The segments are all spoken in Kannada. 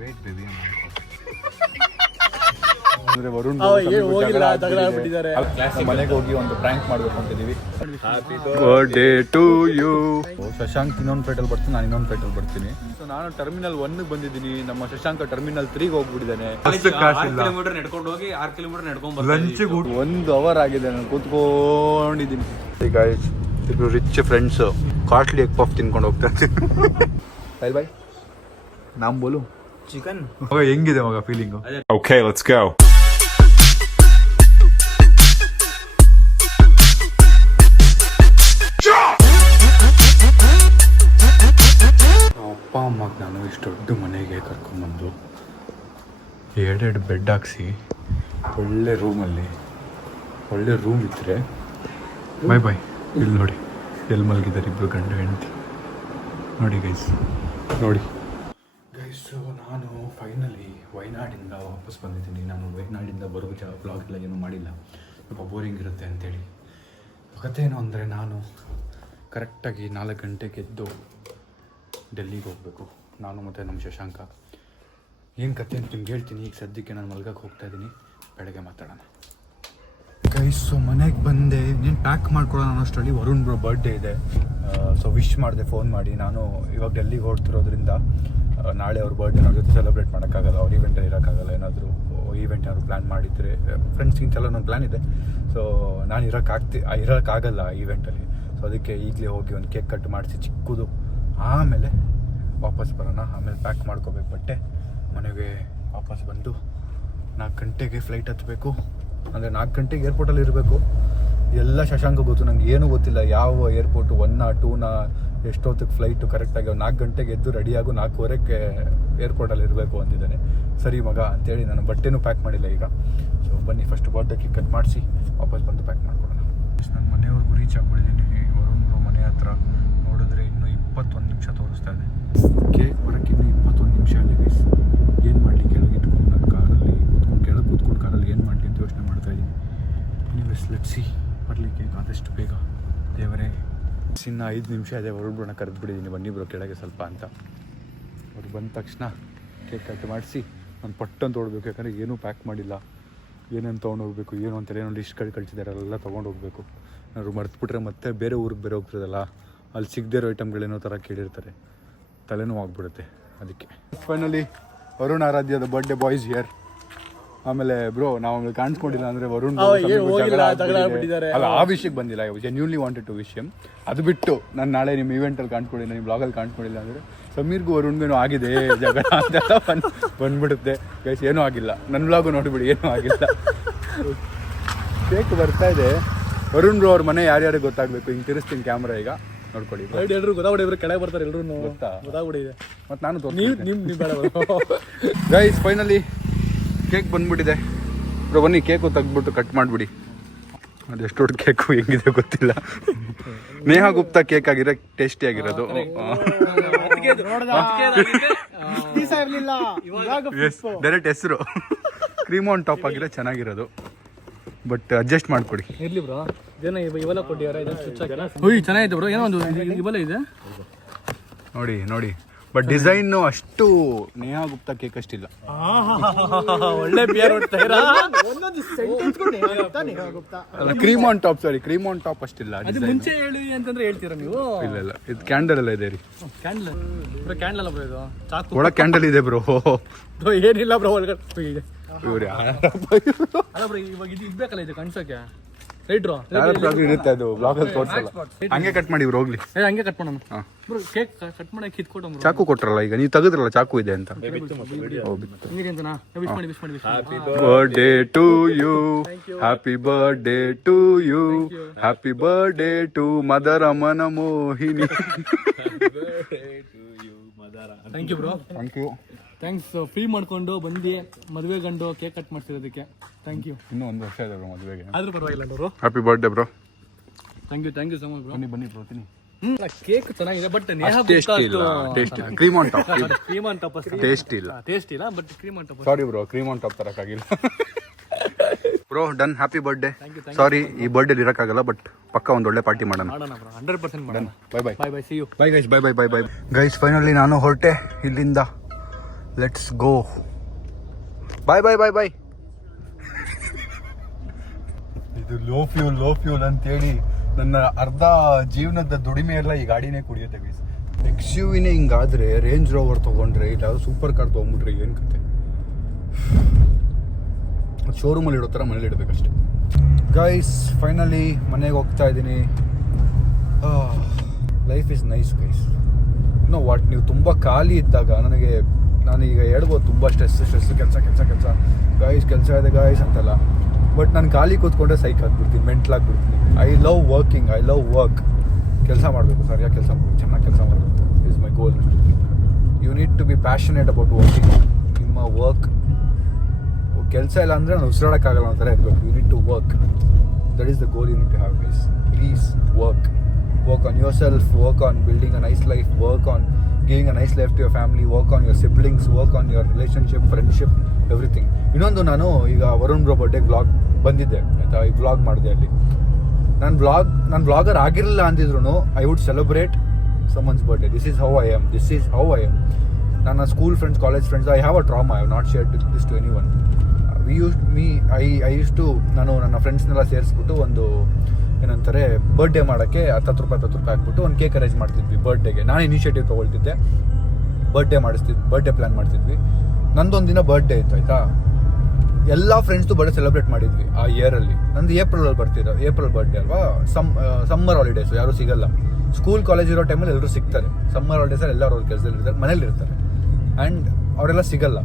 ವೇಟ್ ಬೇಬಿ ವರುಣ್ ಮನೆಗೆ ಹೋಗಿ ಒಂದು ಪ್ರ್ಯಾಂಕ್ ಮಾಡ್ಬೇಕು ಅಂತಿದೀವಿ. Birthday to you. ಶಶಾಂಕ್ ಇನ್ನೊಂದು ಫ್ಲೈಟಲ್ಲಿ ಬರ್ತೀನಿ, ನಾನು ಇನ್ನೊಂದು ಫ್ಲೈಟಲ್ಲಿ ಬರ್ತೀನಿ. ಸೊ ನಾನು ಟರ್ಮಿನಲ್ 1 ಬಂದಿದ್ದೀನಿ, ನಮ್ಮ ಶಶಾಂಕ್ ಟರ್ಮಿನಲ್ 3 ಹೋಗ್ಬಿಟ್ಟಿದ್ದಾನೆ. ಲಂಚಿಗೆ 1 ಅವರ್ ಆಗಿದೆ, ನಾನು ಕೂತ್ಕೊಂಡಿದ್ದೀನಿ. ಗಾಯ್ಸ್ ಇಬ್ರು rich friends costly egg puff ತಿನ್ಕೊಂಡು ಹೋಗ್ತಾ ಇರ್ತೀನಿ. ಬಾಯ್ ನಾಮ್ ಬೋಲು ಚಿಕನ್. ಹೆಂಗಿದೆ ಮಗ ಫೀಲಿಂಗು? Okay let's go. ಅಪ್ಪ ಅಮ್ಮಗೆ ನಾನು ಇಷ್ಟು ದೊಡ್ಡ ಮನೆಗೆ ಕರ್ಕೊಂಡ್ಬಂದು 2 ಬೆಡ್ ಹಾಕ್ಸಿ ಒಳ್ಳೆ ರೂಮಲ್ಲಿ ಒಳ್ಳೆ ರೂಮ್ ಇದ್ದರೆ ಬಾಯ್ ಬಾಯ್ ಇಲ್ಲಿ ನೋಡಿ ಎಲ್ಲಿ ಮಲಗಿದ್ದಾರೆ ಇಬ್ಬರು ಗಂಡು ಹೆಂಡತಿ. ನೋಡಿ ಗೈಸ್ ನೋಡಿ ಗೈಸು, ನಾನು ಫೈನಲಿ ವಯನಾಡಿಂದ ವಾಪಸ್ ಬಂದಿದ್ದೀನಿ. ನಾನು ವಯನಾಡಿಂದ ಬರೋ ಬ್ಲಾಗ್ ಎಲ್ಲ ಏನೂ ಮಾಡಿಲ್ಲ, ಸ್ವಲ್ಪ ಬೋರಿಂಗ್ ಇರುತ್ತೆ ಅಂತೇಳಿ. ಕಥೆ ಏನು ಅಂದರೆ, ನಾನು ಕರೆಕ್ಟಾಗಿ 4 ಗಂಟೆಗೆ ಎದ್ದು ಡೆಲ್ಲಿಗೆ ಹೋಗಬೇಕು, ನಾನು ಮತ್ತು ನಮ್ಮ ಶಶಾಂಕ. ಏನು ಕಥೆ ಅಂತ ನಿಮ್ಗೆ ಹೇಳ್ತೀನಿ. ಈಗ ಸದ್ಯಕ್ಕೆ ನಾನು ಮಲ್ಗಕ್ಕೆ ಹೋಗ್ತಾಯಿದ್ದೀನಿ, ಬೆಳಗ್ಗೆ ಮಾತಾಡೋಣ. ಗೈಸು ಮನೆಗೆ ಬಂದೆ, ನೀನು ಪ್ಯಾಕ್ ಮಾಡ್ಕೊಳ್ಳೋಣ ಅನ್ನೋಷ್ಟರಲ್ಲಿ ವರುಣ್ ಬ್ರೋ ಬರ್ಡೇ ಇದೆ. ಸೊ ವಿಶ್ ಮಾಡಿದೆ ಫೋನ್ ಮಾಡಿ. ನಾನು ಇವಾಗ ಡೆಲ್ಲಿಗೆ ಹೊರಡ್ತಿರೋದ್ರಿಂದ ನಾಳೆ ಅವ್ರ ಬರ್ಡೇ ಅವ್ರ ಜೊತೆ ಸೆಲೆಬ್ರೇಟ್ ಮಾಡೋಕ್ಕಾಗಲ್ಲ, ಅವ್ರ ಈವೆಂಟಲ್ಲಿ ಇರೋಕ್ಕಾಗಲ್ಲ. ಏನಾದರೂ ಈವೆಂಟ್ ಯಾರು ಪ್ಲ್ಯಾನ್ ಮಾಡಿದರೆ ಫ್ರೆಂಡ್ಸ್ಗಿಂತೆಲ್ಲ ನನ್ನ ಪ್ಲ್ಯಾನ್ ಇದೆ. ಸೊ ನಾನು ಇರೋಕ್ಕಾಗಲ್ಲ ಆ ಈವೆಂಟಲ್ಲಿ. ಸೊ ಅದಕ್ಕೆ ಈಗಲೇ ಹೋಗಿ ಒಂದು ಕೇಕ್ ಕಟ್ ಮಾಡಿಸಿ ಚಿಕ್ಕದು, ಆಮೇಲೆ ವಾಪಸ್ ಬರೋಣ. ಆಮೇಲೆ ಪ್ಯಾಕ್ ಮಾಡ್ಕೋಬೇಕು ಬಟ್ಟೆ, ಮನೆಗೆ ವಾಪಸ್ ಬಂದು 4 ಗಂಟೆಗೆ ಫ್ಲೈಟ್ ಹತ್ತಬೇಕು. ಅಂದರೆ 4 ಗಂಟೆಗೆ ಏರ್ಪೋರ್ಟಲ್ಲಿ ಇರಬೇಕು. ಎಲ್ಲ ಶಶಾಂಕ ಗೊತ್ತು, ನಂಗೆ ಏನೂ ಗೊತ್ತಿಲ್ಲ ಯಾವ ಏರ್ಪೋರ್ಟು, 1ನಾ 2ನಾ ಎಷ್ಟೊತ್ತಿಗೆ ಫ್ಲೈಟು. ಕರೆಕ್ಟಾಗಿ 4 ಗಂಟೆಗೆ ಎದ್ದು ರೆಡಿಯಾಗು 4:15ಕ್ಕೆ ಏರ್ಪೋರ್ಟಲ್ಲಿ ಇರಬೇಕು ಅಂದಿದ್ದಾನೆ. ಸರಿ ಮಗ ಅಂತೇಳಿ ನಾನು ಬಟ್ಟೆನೂ ಪ್ಯಾಕ್ ಮಾಡಿಲ್ಲ ಈಗ. ಸೊ ಬನ್ನಿ ಫಸ್ಟ್ ಬರ್ಡೇ ಕೇಕ್ ಕಟ್ ಮಾಡಿಸಿ ವಾಪಸ್ ಬಂದು ಪ್ಯಾಕ್ ಮಾಡ್ಕೊಳ್ಳೋಣ. ನಾನು ಮನೆಯವ್ರಿಗೂ ರೀಚ್ ಆಗಿಬಿಟ್ಟಿದ್ದೀನಿ. ವರುಣ್ ಮನೆ ಹತ್ರ ನೋಡಿದ್ರೆ ಇನ್ನೂ 21 ನಿಮಿಷ ತೋರಿಸ್ತಾ ಇದೆ. ಕೇಕ್ ಬರೋಕ್ಕೆ ಇನ್ನೂ 21 ನಿಮಿಷ ಅಲ್ಲಿ ಗೈಸ್. ಏನು ಮಾಡಲಿ, ಕೆಳಗೆ ಇಟ್ಕೊಂಡು ನಾನು ಕಾರಲ್ಲಿ ಕೂತ್ಕೊಂಡು ಕಾರಲ್ಲಿ ಏನು ಮಾಡಲಿ ಅಂತ ಯೋಚನೆ ಮಾಡ್ತಾಯಿದ್ದೀನಿ. ನೀವು ಲೆಟ್ಸಿ ಬರಲಿ ಕೇಕ್ ಆದಷ್ಟು ಬೇಗ. ದೇವರೇ, ಇನ್ನು 5 ನಿಮಿಷ ಇದೆ. ಹೊರಡ್ಬಿಡೋಣ, ಕರೆದ್ಬಿಟ್ಟಿದ್ದೀನಿ ಬನ್ನಿ ಬ್ರೋ ಕೆಳಗೆ ಸ್ವಲ್ಪ ಅಂತ. ಅವ್ರು ಬಂದ ತಕ್ಷಣ ಕೇಕ್ ಕಟ್ ಮಾಡಿಸಿ ನಾನು ಪಟ್ಟಂತ ತೊಗೊಳ್ಬೇಕು. ಯಾಕಂದರೆ ಏನೂ ಪ್ಯಾಕ್ ಮಾಡಿಲ್ಲ, ಏನೇನು ತೊಗೊಂಡೋಗ್ಬೇಕು ಏನು ಅಂತೇಳಿ ಏನೋ ಲಿಸ್ಟ್ಗಳು ಕಳಿಸಿದ್ದಾರೆ, ಎಲ್ಲ ತೊಗೊಂಡು ಹೋಗಬೇಕು. ನಾನು ಮರ್ತ್ಬಿಟ್ರೆ ಮತ್ತೆ ಬೇರೆ ಊರಿಗೆ ಬೇರೆ ಹೋಗ್ತಿರೋದಲ್ಲ, ಅಲ್ಲಿ ಸಿಗದೇ ಇರೋ ಐಟಮ್ಗಳೇನೋ ಥರ ಕೇಳಿರ್ತಾರೆ, ತಲೆನೂ ಆಗ್ಬಿಡುತ್ತೆ. ಅದಕ್ಕೆ ಫೈನಲಿ ವರುಣ್ ಆರಾಧ್ಯದ ಬರ್ಡೇ ಬಾಯ್ಸ್ ಹಿಯರ್. ಆಮೇಲೆ ಬ್ರೋ ನಾವು ಆಮೇಲೆ ಕಾಣಿಸ್ಕೊಂಡಿಲ್ಲ ಅಂದರೆ ವರುಣ್ ಅಲ್ಲ, ಆ ವಿಷಯಕ್ಕೆ ಬಂದಿಲ್ಲ. Genuinely wanted to wish him. ಅದು ಬಿಟ್ಟು ನಾನು ನಾಳೆ ನಿಮ್ಮ ಈವೆಂಟಲ್ಲಿ ಕಾಣ್ಕೊಂಡಿಲ್ಲ, ನಿಮ್ಮ ಬ್ಲಾಗಲ್ಲಿ ಕಾಣ್ಕೊಂಡಿಲ್ಲ ಅಂದರೆ ಸಮೀರ್ಗೂ ವರುಣ್ಗೂ ಆಗಿದೆ ಜಗಳ ಅಂತೆಲ್ಲ ಬಂದ್ಬಿಡುತ್ತೆ ಗೈಸ್. ಏನೂ ಆಗಿಲ್ಲ, ನನ್ನ ಬ್ಲಾಗು ನೋಡಿಬಿಡಿ, ಏನೂ ಆಗಿಲ್ಲ. ಕೇಕ್ ಬರ್ತಾ ಇದೆ. ವರುಣ್ ಬ್ರೋ ಅವ್ರ ಮನೆ ಯಾರ್ಯಾರಿಗೆ ಗೊತ್ತಾಗಬೇಕು, ಹಿಂಗೆ ತಿರ್ಸ್ತೀನಿ ಕ್ಯಾಮ್ರಾ ಈಗ ನೋಡ್ಕೊಳ್ಳಿ. ಎಲ್ಲರೂ ಗೊತ್ತಾಗ್ಬಿಡಿ, ಕೆಳಗೆ ಬರ್ತಾರೆ ಎಲ್ಲರೂ ಗೊತ್ತಾಗ್ಬಿಟ್ಟಿದೆ. ಮತ್ತು ನಾನು ಗೈಸ್ ಫೈನಲಿ ಕೇಕ್ ಬಂದ್ಬಿಟ್ಟಿದೆ. ಬ್ರೋ ಬನ್ನಿ, ಕೇಕು ತೆಗ್ದ್ಬಿಟ್ಟು ಕಟ್ ಮಾಡಿಬಿಡಿ. ಅದು ಎಷ್ಟು ದೊಡ್ಡ ಕೇಕು, ಹೆಂಗಿದೆ ಗೊತ್ತಿಲ್ಲ. ನೇಹಾ ಗುಪ್ತಾ ಕೇಕ್ ಆಗಿರೋ ಟೇಸ್ಟಿ ಆಗಿರೋದು. ಡೈರೆಕ್ಟ್ ಹೆಸರು ಕ್ರೀಮ್ ಆನ್ ಟಾಪ್ ಆಗಿರೋ ಚೆನ್ನಾಗಿರೋದು. ಬಟ್ ಅಡ್ಜಸ್ಟ್ ಮಾಡ್ಕೊಡಿ. ಇರ್ಲಿ ಬ್ರೋ, ಏನೋ ಇವೆಲ್ಲ ಕೊಟ್ಟಿದ್ದಾರೆ, ಚೆನ್ನಾಗಿದೆ ಬ್ರೋ. ಏನೋ ಒಂದು ಇವೆಲ್ಲ ಇದೆ ನೋಡಿ ನೋಡಿ. ಬಟ್ ಡಿಸೈನು ಅಷ್ಟು ನೇಹಾ ಗುಪ್ತಾ ಕೇಕ್ ಅಷ್ಟಿಲ್ಲ. ಒಳ್ಳೆ beer cream on top, sorry cream on top ಅಷ್ಟಿಲ್ಲ. ಮುಂಚೆ ಹೇಳಿ ಅಂತಂದ್ರೆ ಹೇಳ್ತೀರಾ ನೀವು? ಇಲ್ಲ ಇಲ್ಲ, ಇದು ಕ್ಯಾಂಡಲ್ ಎಲ್ಲ ಇದೆ ರೀ. ಕ್ಯಾಂಡಲ್ ಅಲ್ಲ ಬ್ರೋ, ಇದು ಚಾಕು ಒಳಗೆ ಕ್ಯಾಂಡಲ್ ಇದೆ ಬ್ರೋ. ಏನಿಲ್ಲ ಬ್ರೋ, ಒಳಗಡೆ ಇದೆ. ಇವ್ರು ಅಲ್ಲ ಬ್ರೋ, ಇವಾಗ ಇದು ಇರ್ಬೇಕಲ್ಲ, ಇದು ಕಾಣಿಸೋಕೆ ರೈಟ್ ಇರುತ್ತೆ. ಅದು ಬ್ಲಾಗಲ್ಲಿ ತೋರಿಸಲ್ಲ. ಹಂಗೆ ಕಟ್ ಮಾಡಿ ಇವ್ರು ಹೋಗ್ಲಿ. ಹಂಗೆ ಕಟ್ ಮಾಡೋಣ ಬ್ರೋ. ಕೇಕ್ ಕಟ್ ಮಾಡಕ್ಕೆ ಇಟ್ಕೊಟ್ಟು ಚಾಕು ಕೊಟ್ರಲ್ಲ, ಈಗ ನೀವು ತೆಗೆದ್ರಲ್ಲ ಚಾಕು ಇದೆ ಅಂತ. Birthday to you, happy birthday to you, happy birthday to ಮದರ ಮನ ಮೋಹಿನಿ. Thank you bro, thank you. Thanks. Free ಮಾಡ್ಕೊಂಡು ಬಂದು ಮದುವೆ ಗಂಡು ಕೇಕ್ ಕಟ್ ಮಾಡ್ತಿರೋದಕ್ಕೆ ಥ್ಯಾಂಕ್ ಯು. ಇನ್ನೂ 1 ವರ್ಷ ಇದೆ ಬ್ರೋ ಮದುವೆಗೆ, ಆದ್ರೂ ಪರವಾಗಿಲ್ಲ bro. Happy birthday bro. Thank you so much bro. ಬನ್ನಿ ಬ್ರೋ, ತಿನ್ನಿ. ಕೇಕ್ ಚೆನ್ನಾಗಿದೆ, ಬಟ್ ಟೇಸ್ಟ್ ಇಲ್ಲ. ಕ್ರೀಮ್ ಆನ್ ಟಾಪ್ ಟೇಸ್ಟ್ ಇಲ್ಲ, but cream on top. Sorry bro, cream on top ತರಕ್ಕಾಗಿಲ್ಲ. Bro done, happy birthday. Sorry ಈ ಬರ್ಡೇಲಿ ಇರೋಕ್ಕಾಗಲ್ಲ, ಬಟ್ ಪಕ್ಕ ಒಂದು ಒಳ್ಳೆ ಪಾರ್ಟಿ ಮಾಡೋಣ. ಮಾಡೋಣ ಬ್ರೋ, 100% ಮಾಡೋಣ. Bye bye bye bye, see you. Bye guys, bye bye bye bye guys. Finally ನಾನು ಹೊರಟೆ ಇಲ್ಲಿಂದ. Let's go. Bye bye bye bye. ಇದು ಲೋ ಫ್ಯೂಲ್ ಅಂತೇಳಿ ನನ್ನ ಅರ್ಧ ಜೀವನದ ದುಡಿಮೆ ಎಲ್ಲ ಈ ಗಾಡಿನೇ ಕುಡಿಯುತ್ತೆ ಗೈಸ್. XUV-ನೇ ಹಿಂಗಾದ್ರೆ, ರೇಂಜ್ ರೋವರ್ ತೊಗೊಂಡ್ರೆ, ಇಲ್ಲ ಸೂಪರ್ ಕಾರ್ ತೊಗೊಂಡ್ಬಿಟ್ರೆ ಏನು ಕತೆ. ಶೋರೂಮಲ್ಲಿ ಇಡೋ ಥರ ಮನೇಲಿ ಇಡಬೇಕಷ್ಟೆ. ಗೈಸ್ ಫೈನಲಿ ಮನೆಗೆ ಹೋಗ್ತಾ ಇದ್ದೀನಿ. Life is nice guys. Know what, ನೀವು ತುಂಬ ಖಾಲಿ ಇದ್ದಾಗ ನಾನೀಗ ಹೇಳ್ಬೋದು ತುಂಬ ಸ್ಟ್ರೆಸ್ ಕೆಲಸ ಗೈಸ್ ಇದೆ ಗೈಸ್ ಅಂತಲ್ಲ. ಬಟ್ ನಾನು ಖಾಲಿ ಕೂತ್ಕೊಂಡ್ರೆ ಸೈಕ್ ಆಗ್ಬಿಡ್ತೀನಿ, ಮೆಂಟ್ಲಾಗ್ಬಿಡ್ತೀನಿ. I love working, I love work. ಕೆಲಸ ಮಾಡಬೇಕು, ಸರಿಯಾಗಿ ಕೆಲಸ ಮಾಡಬೇಕು, ಚೆನ್ನಾಗಿ ಕೆಲಸ ಮಾಡಬೇಕು is my goal. You need to be passionate about working. ನಿಮ್ಮ ವರ್ಕ್ ಕೆಲಸ ಇಲ್ಲ ಅಂದರೆ ನಾನು ಉಸಿರಾಡೋಕ್ಕಾಗಲ್ಲ ಅಂತಾರೆ ಇರಬೇಕು. You need to work. That is the goal you need to have guys. Please work on yourself, work on building a nice life, work on giving a nice life to your family, work on your siblings, work on your relationship, friendship, everything. ಇನ್ನೊಂದು, ನಾನು ಈಗ ವರುಣ್ ಬ್ರೋ ಬರ್ಡೇಗೆ ವ್ಲಾಗ್ ಬಂದಿದ್ದೆ ಆಯಿತಾ. ಈ ವ್ಲಾಗ್ ಮಾಡಿದೆ ಅಲ್ಲಿ. ನಾನು ವ್ಲಾಗರ್ ಆಗಿರಲಿಲ್ಲ ಅಂದಿದ್ರು I would celebrate someone's birthday. This is how I am. ನನ್ನ school friends, college friends, I have a trauma. I have not shared this to anyone. I used to ನಾನು ನನ್ನ ಫ್ರೆಂಡ್ಸ್ನೆಲ್ಲ ಸೇರಿಸ್ಬಿಟ್ಟು ಒಂದು ಏನಂತಾರೆ ಬರ್ಡೇ ಮಾಡೋಕ್ಕೆ 10 ರೂಪಾಯಿ ಹಾಕ್ಬಿಟ್ಟು ಒಂದು ಕೇಕ್ ಅರೇಂಜ್ ಮಾಡ್ತಿದ್ವಿ ಬರ್ಡೇಗೆ. ನಾನು ಇನಿಷಿಯೇಟಿವ್ ತೊಗೊಳ್ತಿದ್ದೆ, ಬರ್ಡೇ ಪ್ಲ್ಯಾನ್ ಮಾಡ್ತಿದ್ವಿ. ನಂದೊಂದು ದಿನ ಬರ್ಡೇ ಇತ್ತು ಆಯಿತಾ. ಎಲ್ಲ ಫ್ರೆಂಡ್ಸ್ದು ಬರ್ಡೇ ಸೆಲೆಬ್ರೇಟ್ ಮಾಡಿದ್ವಿ ಆ ಇಯರಲ್ಲಿ. ನಂದು ಏಪ್ರಿಲ್ ಬರ್ಡೇ ಅಲ್ವಾ. ಸಮ್ಮರ್ ಹಾಲಿಡೇಸು, ಯಾರೂ ಸಿಗಲ್ಲ. ಸ್ಕೂಲ್ ಕಾಲೇಜ್ ಇರೋ ಟೈಮಲ್ಲಿ ಎಲ್ಲರೂ ಸಿಗ್ತಾರೆ. ಸಮ್ಮರ್ ಹಾಲಿಡೇಸಲ್ಲಿ ಎಲ್ಲರೂ ಅವ್ರ ಕೆಲಸದಲ್ಲಿ ಇರ್ತಾರೆ, ಮನೇಲಿ ಇರ್ತಾರೆ, ಆ್ಯಂಡ್ ಅವರೆಲ್ಲ ಸಿಗಲ್ಲ.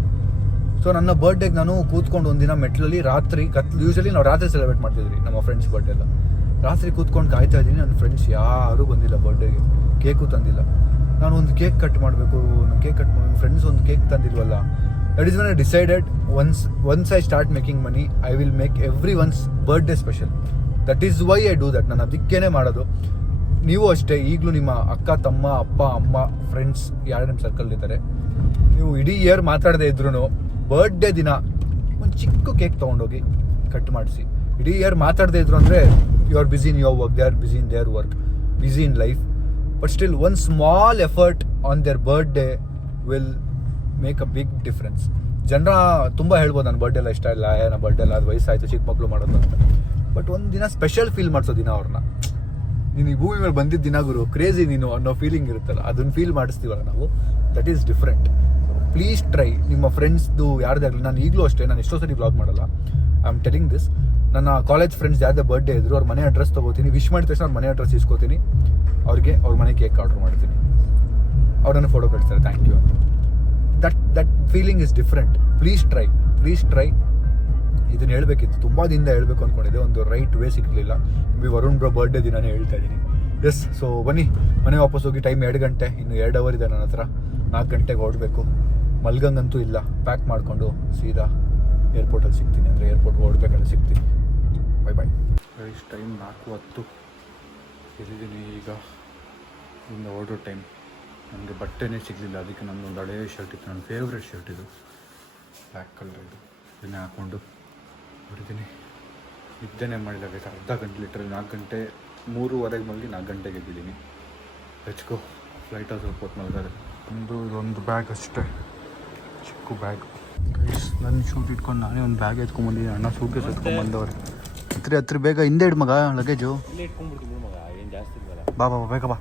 ಸೊ ನನ್ನ ಬರ್ಡೇಗೆ ನಾನು ಕೂತ್ಕೊಂಡು ಒಂದಿನ ಮೆಟ್ಲಲ್ಲಿ ರಾತ್ರಿ ಯೂಶಲಿ ನಾವು ರಾತ್ರಿ ಸೆಲೆಬ್ರೇಟ್ ಮಾಡ್ತಿದ್ವಿ ನಮ್ಮ ಫ್ರೆಂಡ್ಸ್ ಬರ್ಡೇ ಎಲ್ಲ. ರಾತ್ರಿ ಕೂತ್ಕೊಂಡು ಕಾಯ್ತಾ ಇದ್ದೀನಿ. ನನ್ನ ಫ್ರೆಂಡ್ಸ್ ಯಾರೂ ಬಂದಿಲ್ಲ ಬರ್ಡೇಗೆ, ಕೇಕು ತಂದಿಲ್ಲ. ನಾನು ಒಂದು ಕೇಕ್ ಕಟ್ ಮಾಡಬೇಕು, ಫ್ರೆಂಡ್ಸ್ ಒಂದು ಕೇಕ್ ತಂದಿಲ್ವಲ್ಲ. That is when I decided, once I start making money, I will make everyone's birthday special. That is why I do that. ನಾನು ಅದಕ್ಕೇನೆ ಮಾಡೋದು. ನೀವು ಅಷ್ಟೇ, ಈಗಲೂ ನಿಮ್ಮ ಅಕ್ಕ, ತಮ್ಮ, ಅಪ್ಪ, ಅಮ್ಮ, ಫ್ರೆಂಡ್ಸ್ ಯಾರು ನಿಮ್ಮ ಸರ್ಕಲ್ ಇದ್ದಾರೆ, ನೀವು ಇಡೀ ಇಯರ್ ಮಾತಾಡದೇ ಇದ್ರೂ ಬರ್ಡೇ ದಿನ ಒಂದು ಚಿಕ್ಕ ಕೇಕ್ ತೊಗೊಂಡೋಗಿ ಕಟ್ ಮಾಡಿಸಿ. ಇಡೀ ಇಯರ್ ಮಾತಾಡದೇ ಇದ್ರು ಅಂದರೆ you are busy in your work, they are busy in their work, busy in life. But still one small effort on their birthday will make a big difference. ಜನರ ತುಂಬ ಹೇಳ್ಬೋದು ನನ್ನ ಬರ್ಡೇ ಎಲ್ಲ ಇಷ್ಟ ಇಲ್ಲ, ನನ್ನ ಬರ್ಡೇ ಎಲ್ಲ ಅದು ವಯಸ್ಸಾಯಿತು, ಚಿಕ್ಕ ಮಕ್ಕಳು ಮಾಡೋದು ಅಂತ. ಬಟ್ ಒಂದು ದಿನ ಸ್ಪೆಷಲ್ ಫೀಲ್ ಮಾಡಿಸೋ ದಿನ ಅವ್ರನ್ನ. ನೀನು ಈ ಭೂಮಿ ಮೇಲೆ ಬಂದಿದ್ದ ದಿನ ಗುರು, ಕ್ರೇಜಿ ನೀನು ಅನ್ನೋ ಫೀಲಿಂಗ್ ಇರುತ್ತಲ್ಲ, ಅದನ್ನು ಫೀಲ್ ಮಾಡಿಸ್ತೀವಲ್ಲ ನಾವು. That is different. Please try. ನಿಮ್ಮ ಫ್ರೆಂಡ್ಸ್ದು ಯಾರದೇ ಆಗಲಿ, ನಾನು ಈಗಲೂ ಅಷ್ಟೇ, ನಾನು ಎಷ್ಟೋ ಸರಿ ವ್ಲಾಗ್ ಮಾಡಲ್ಲ. I am telling this. ನನ್ನ ಕಾಲೇಜ್ ಫ್ರೆಂಡ್ಸ್ ಯಾರದೇ ಬರ್ಡೇ ಇದ್ರು ಅವ್ರ ಮನೆ ಅಡ್ರೆಸ್ ತೊಗೋತೀನಿ, ವಿಶ್ ಮಾಡಿದ ತಕ್ಷಣ ಅವ್ರ ಮನೆ ಅಡ್ರೆಸ್ ಇಸ್ಕೋತೀನಿ, ಅವ್ರಿಗೆ ಅವ್ರ ಮನೆ ಕೇಕ್ ಆರ್ಡ್ರ್ ಮಾಡ್ತೀನಿ, ಅವ್ರು ನನ್ನ ಫೋಟೋ ಕಳಿಸ್ತಾರೆ ಥ್ಯಾಂಕ್ ಯು ಅಂತ. That feeling is different. Please try. ಇದನ್ನು ಹೇಳಬೇಕಿತ್ತು, ತುಂಬ ದಿನದಿಂದ ಹೇಳಬೇಕು ಅಂದ್ಕೊಂಡಿದ್ದೆ, ಒಂದು ರೈಟ್ ವೇ ಸಿಗಲಿಲ್ಲ. ವರುಣ್ ಬ್ರೋ ಬರ್ಡೇ ದಿನಾನೇ ಹೇಳ್ತಾ ಇದ್ದೀನಿ. ಎಸ್, ಸೊ ಬನ್ನಿ ಮನೆ ವಾಪಸ್ ಹೋಗಿ. ಟೈಮ್ 2 ಗಂಟೆ, ಇನ್ನು 2 ಅವರ್ ಇದೆ ನನ್ನ ಹತ್ರ. 4 ಗಂಟೆಗೆ ಹೊರಡಬೇಕು. ಮಲ್ಗಂಗಂತೂ ಇಲ್ಲ, ಪ್ಯಾಕ್ ಮಾಡಿಕೊಂಡು ಸೀದಾ ಏರ್ಪೋರ್ಟಲ್ಲಿ ಸಿಗ್ತೀನಿ, ಅಂದರೆ ಏರ್ಪೋರ್ಟ್ಗೆ ಹೊರಡ್ಬೇಕಾದ್ರೆ ಸಿಗ್ತೀನಿ. ಬೈ. ಇಷ್ಟು ಟೈಮ್ 4:10 ಇಲ್ಲಿದ್ದೀನಿ ಈಗ. ಇನ್ನು ಹೊರಡೋ ಟೈಮ್. ನನಗೆ ಬಟ್ಟೆನೇ ಸಿಗಲಿಲ್ಲ, ಅದಕ್ಕೆ ನನ್ನೊಂದು ಹಳೇ ಶರ್ಟ್ ಇತ್ತು, ನನ್ನ ಫೇವ್ರೆಟ್ ಶರ್ಟ್ ಇದು, ಬ್ಲ್ಯಾಕ್ ಕಲರ್ ಇದು. ಇದನ್ನೇ ಹಾಕ್ಕೊಂಡು ಹೊರಡ್ತೀನಿ. ನಿದ್ದೆನೇ ಮಾಡಿಲ್ಲ ಬೇಕಾ, ಅರ್ಧ ಗಂಟೆ ಲಿಟ್ರಲ್ಲಿ 4 ಗಂಟೆ 3:15 ಮಲಗಿ 4 ಗಂಟೆಗೆ ಎದ್ದಿದ್ದೀನಿ. ಹೆಚ್ಕೋ ಫ್ಲೈಟ್ ಸ್ವಲ್ಪ ಹೊತ್ತು ಮಲಗೋದು. ಇದೊಂದು ಬ್ಯಾಗ್ ಅಷ್ಟೇ, ಚಿಕ್ಕ ಬ್ಯಾಗ್. ನನ್ನ ಶೂಟ್ ಇಟ್ಕೊಂಡು ನಾನೇ ಒಂದು ಬ್ಯಾಗ್ ಎತ್ಕೊಂಡ್ಬಂದಿದ್ದೀನಿ. ಅಣ್ಣ ಸೂಟ್ಕೇಸ್ ಎತ್ಕೊಂಡ್ಬಂದವ್ರೆ. ಹತ್ರ ಬೇಗ ಹಿಂದೆ ಇಡು ಮಗ ಲಗೇಜು. ಬಾ ಬೇಗ ಬಾ.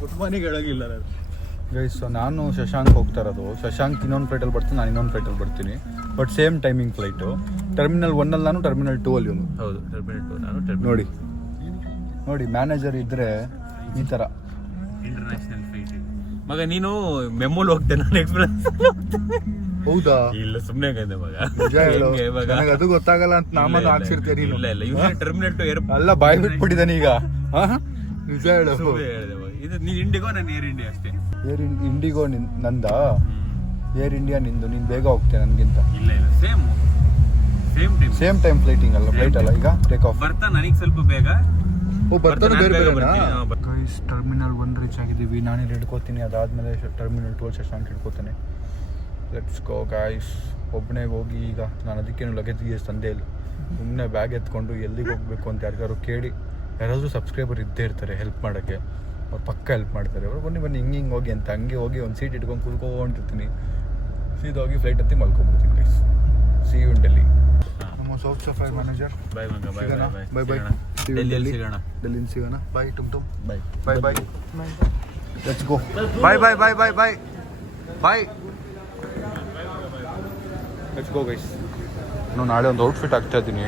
ಗುಡ್ ಮಾರ್ನಿಂಗ್ ಹೇಳೋಗಿಲ್ಲ ಗೈಸ್. ಸೊ ನಾನು ಶಶಾಂಕ್ ಹೋಗ್ತಾ ಇರೋದು. ಶಶಾಂಕ್ ಇನ್ನೊಂದು ಫ್ಲೈಟಲ್ಲಿ ಬರ್ತೀನಿ, ನಾನು ಇನ್ನೊಂದು ಫ್ಲೈಟಲ್ಲಿ ಬರ್ತೀನಿ. But same timing flight. Terminal 1 ನಾನು, ಟರ್ಮಿನಲ್ 2 ಅಲ್ಲಿ ಒಂದು. ಹೌದು, ಟರ್ಮಿನಲ್ 2 ನಾನು. ನೋಡಿ ಮ್ಯಾನೇಜರ್ ಇದ್ದರೆ ಈ ಥರ ಇಂಟರ್ನ್ಯಾಷನಲ್ ಫ್ಲೈಟ್ ಮಗ. ನೀನು ಮೆಮೋಲ್ ಹೋಗ್ತೆ, ನಾನು ಎಕ್ಸ್ಪ್ರೆಸ್. ಹೌದಾ? ಇಲ್ಲ ಸುಮ್ಮನೆ ಗಂದೆ ಮಗ, ನನಗೆ ಅದು ಗೊತ್ತಾಗಲ್ಲ ಅಂತ ನಾಮನ್ನು ಹಾಕ್ಸಿರ್ತೀರಿ. ಇಲ್ಲ ಟರ್ಮಿನಲ್ 2 ಏರ್ ಅಲ್ಲ, ಬಾಯ್ ಬಿಟ್ಬಿಟ್ಟಿದ್ದಾನೆ ಈಗ. ನಿಜ ಹೇಳು. ಇದು ನೀನು ಇಂಡಿಗೋ, ನಾನು ಏರ್ ಇಂಡಿಯಾ ಅಷ್ಟೇ. ಇಂಡಿಗೋ ನಂದ, ಏರ್ ಇಂಡಿಯಾ ನಿಂದು. ನೀನು ಬೇಗ ಹೋಗ್ತೇನೆ ನನಗಿಂತ. ಇಲ್ಲ ಸೇಮ್ ಟೈಮ್ ಫ್ಲೈಟ್ ಅಲ್ಲ ಈಗ ಟೇಕ್ ಆಫ್. ಬರ್ತಾ ನನಗೆ ಸ್ವಲ್ಪ ಬೇಗ. ಬರ್ತಾನೆ ಬೇರೆ ಗೈಸ್. ಟರ್ಮಿನಲ್ 1 ರೀಚ್ ಆಗಿದ್ದೀವಿ. ನಾನೇ ಹಿಡ್ಕೋತೀನಿ, ಅದಾದಮೇಲೆ ಟರ್ಮಿನಲ್ 2 ಶಶಾಂಕ್ ಹಿಡ್ಕೋತಾನೆ. Let's go guys. ಒಬ್ಬನೇ ಹೋಗಿ ಈಗ ನಾನು ಅದಕ್ಕೇನು ಲಗೇಜ್ ತಂದೆ ಇಲ್ಲ, ಸುಮ್ಮನೆ ಬ್ಯಾಗ್ ಎತ್ಕೊಂಡು ಎಲ್ಲಿಗೆ ಹೋಗಬೇಕು ಅಂತ ಯಾರಿಗಾರು ಕೇಳಿ, ಯಾರಾದರೂ ಸಬ್ಸ್ಕ್ರೈಬರ್ ಇದ್ದೇ ಇರ್ತಾರೆ ಹೆಲ್ಪ್ ಮಾಡೋಕ್ಕೆ, ಅವ್ರು ಪಕ್ಕ ಹೆಲ್ಪ್ ಮಾಡ್ತಾರೆ. ಅವ್ರು ಬನ್ನಿ ಹಿಂಗೆ ಹೋಗಿ ಅಂತ ಹಂಗೆ ಹೋಗಿ ಒಂದು ಸೀಟ್ ಇಟ್ಕೊಂಡು ಕುತ್ಕೊಂಡಿರ್ತೀನಿ, ಸೀದಾ ಹೋಗಿ ಫ್ಲೈಟ್ ಹತ್ತಿ ಮಲ್ಕೊಂಡ್ಬಿಡ್ತೀನಿ guys. See you in Delhi. ನಮ್ಮ ಸಾಫ್ಟ್ ಸಫಾಯಿ ಮ್ಯಾನೇಜರ್ ಬೈ ಡೆಲ್ಲಿಯಲ್ಲಿ ಸಿಗೋಣ. ಬಾಯ್ ಟುಮ್ bye let's go. Bye let's go guys. ನಾನು ನಾಳೆ ಒಂದು ಔಟ್ಫಿಟ್ ಹಾಕ್ತಾ ಇದ್ದೀನಿ,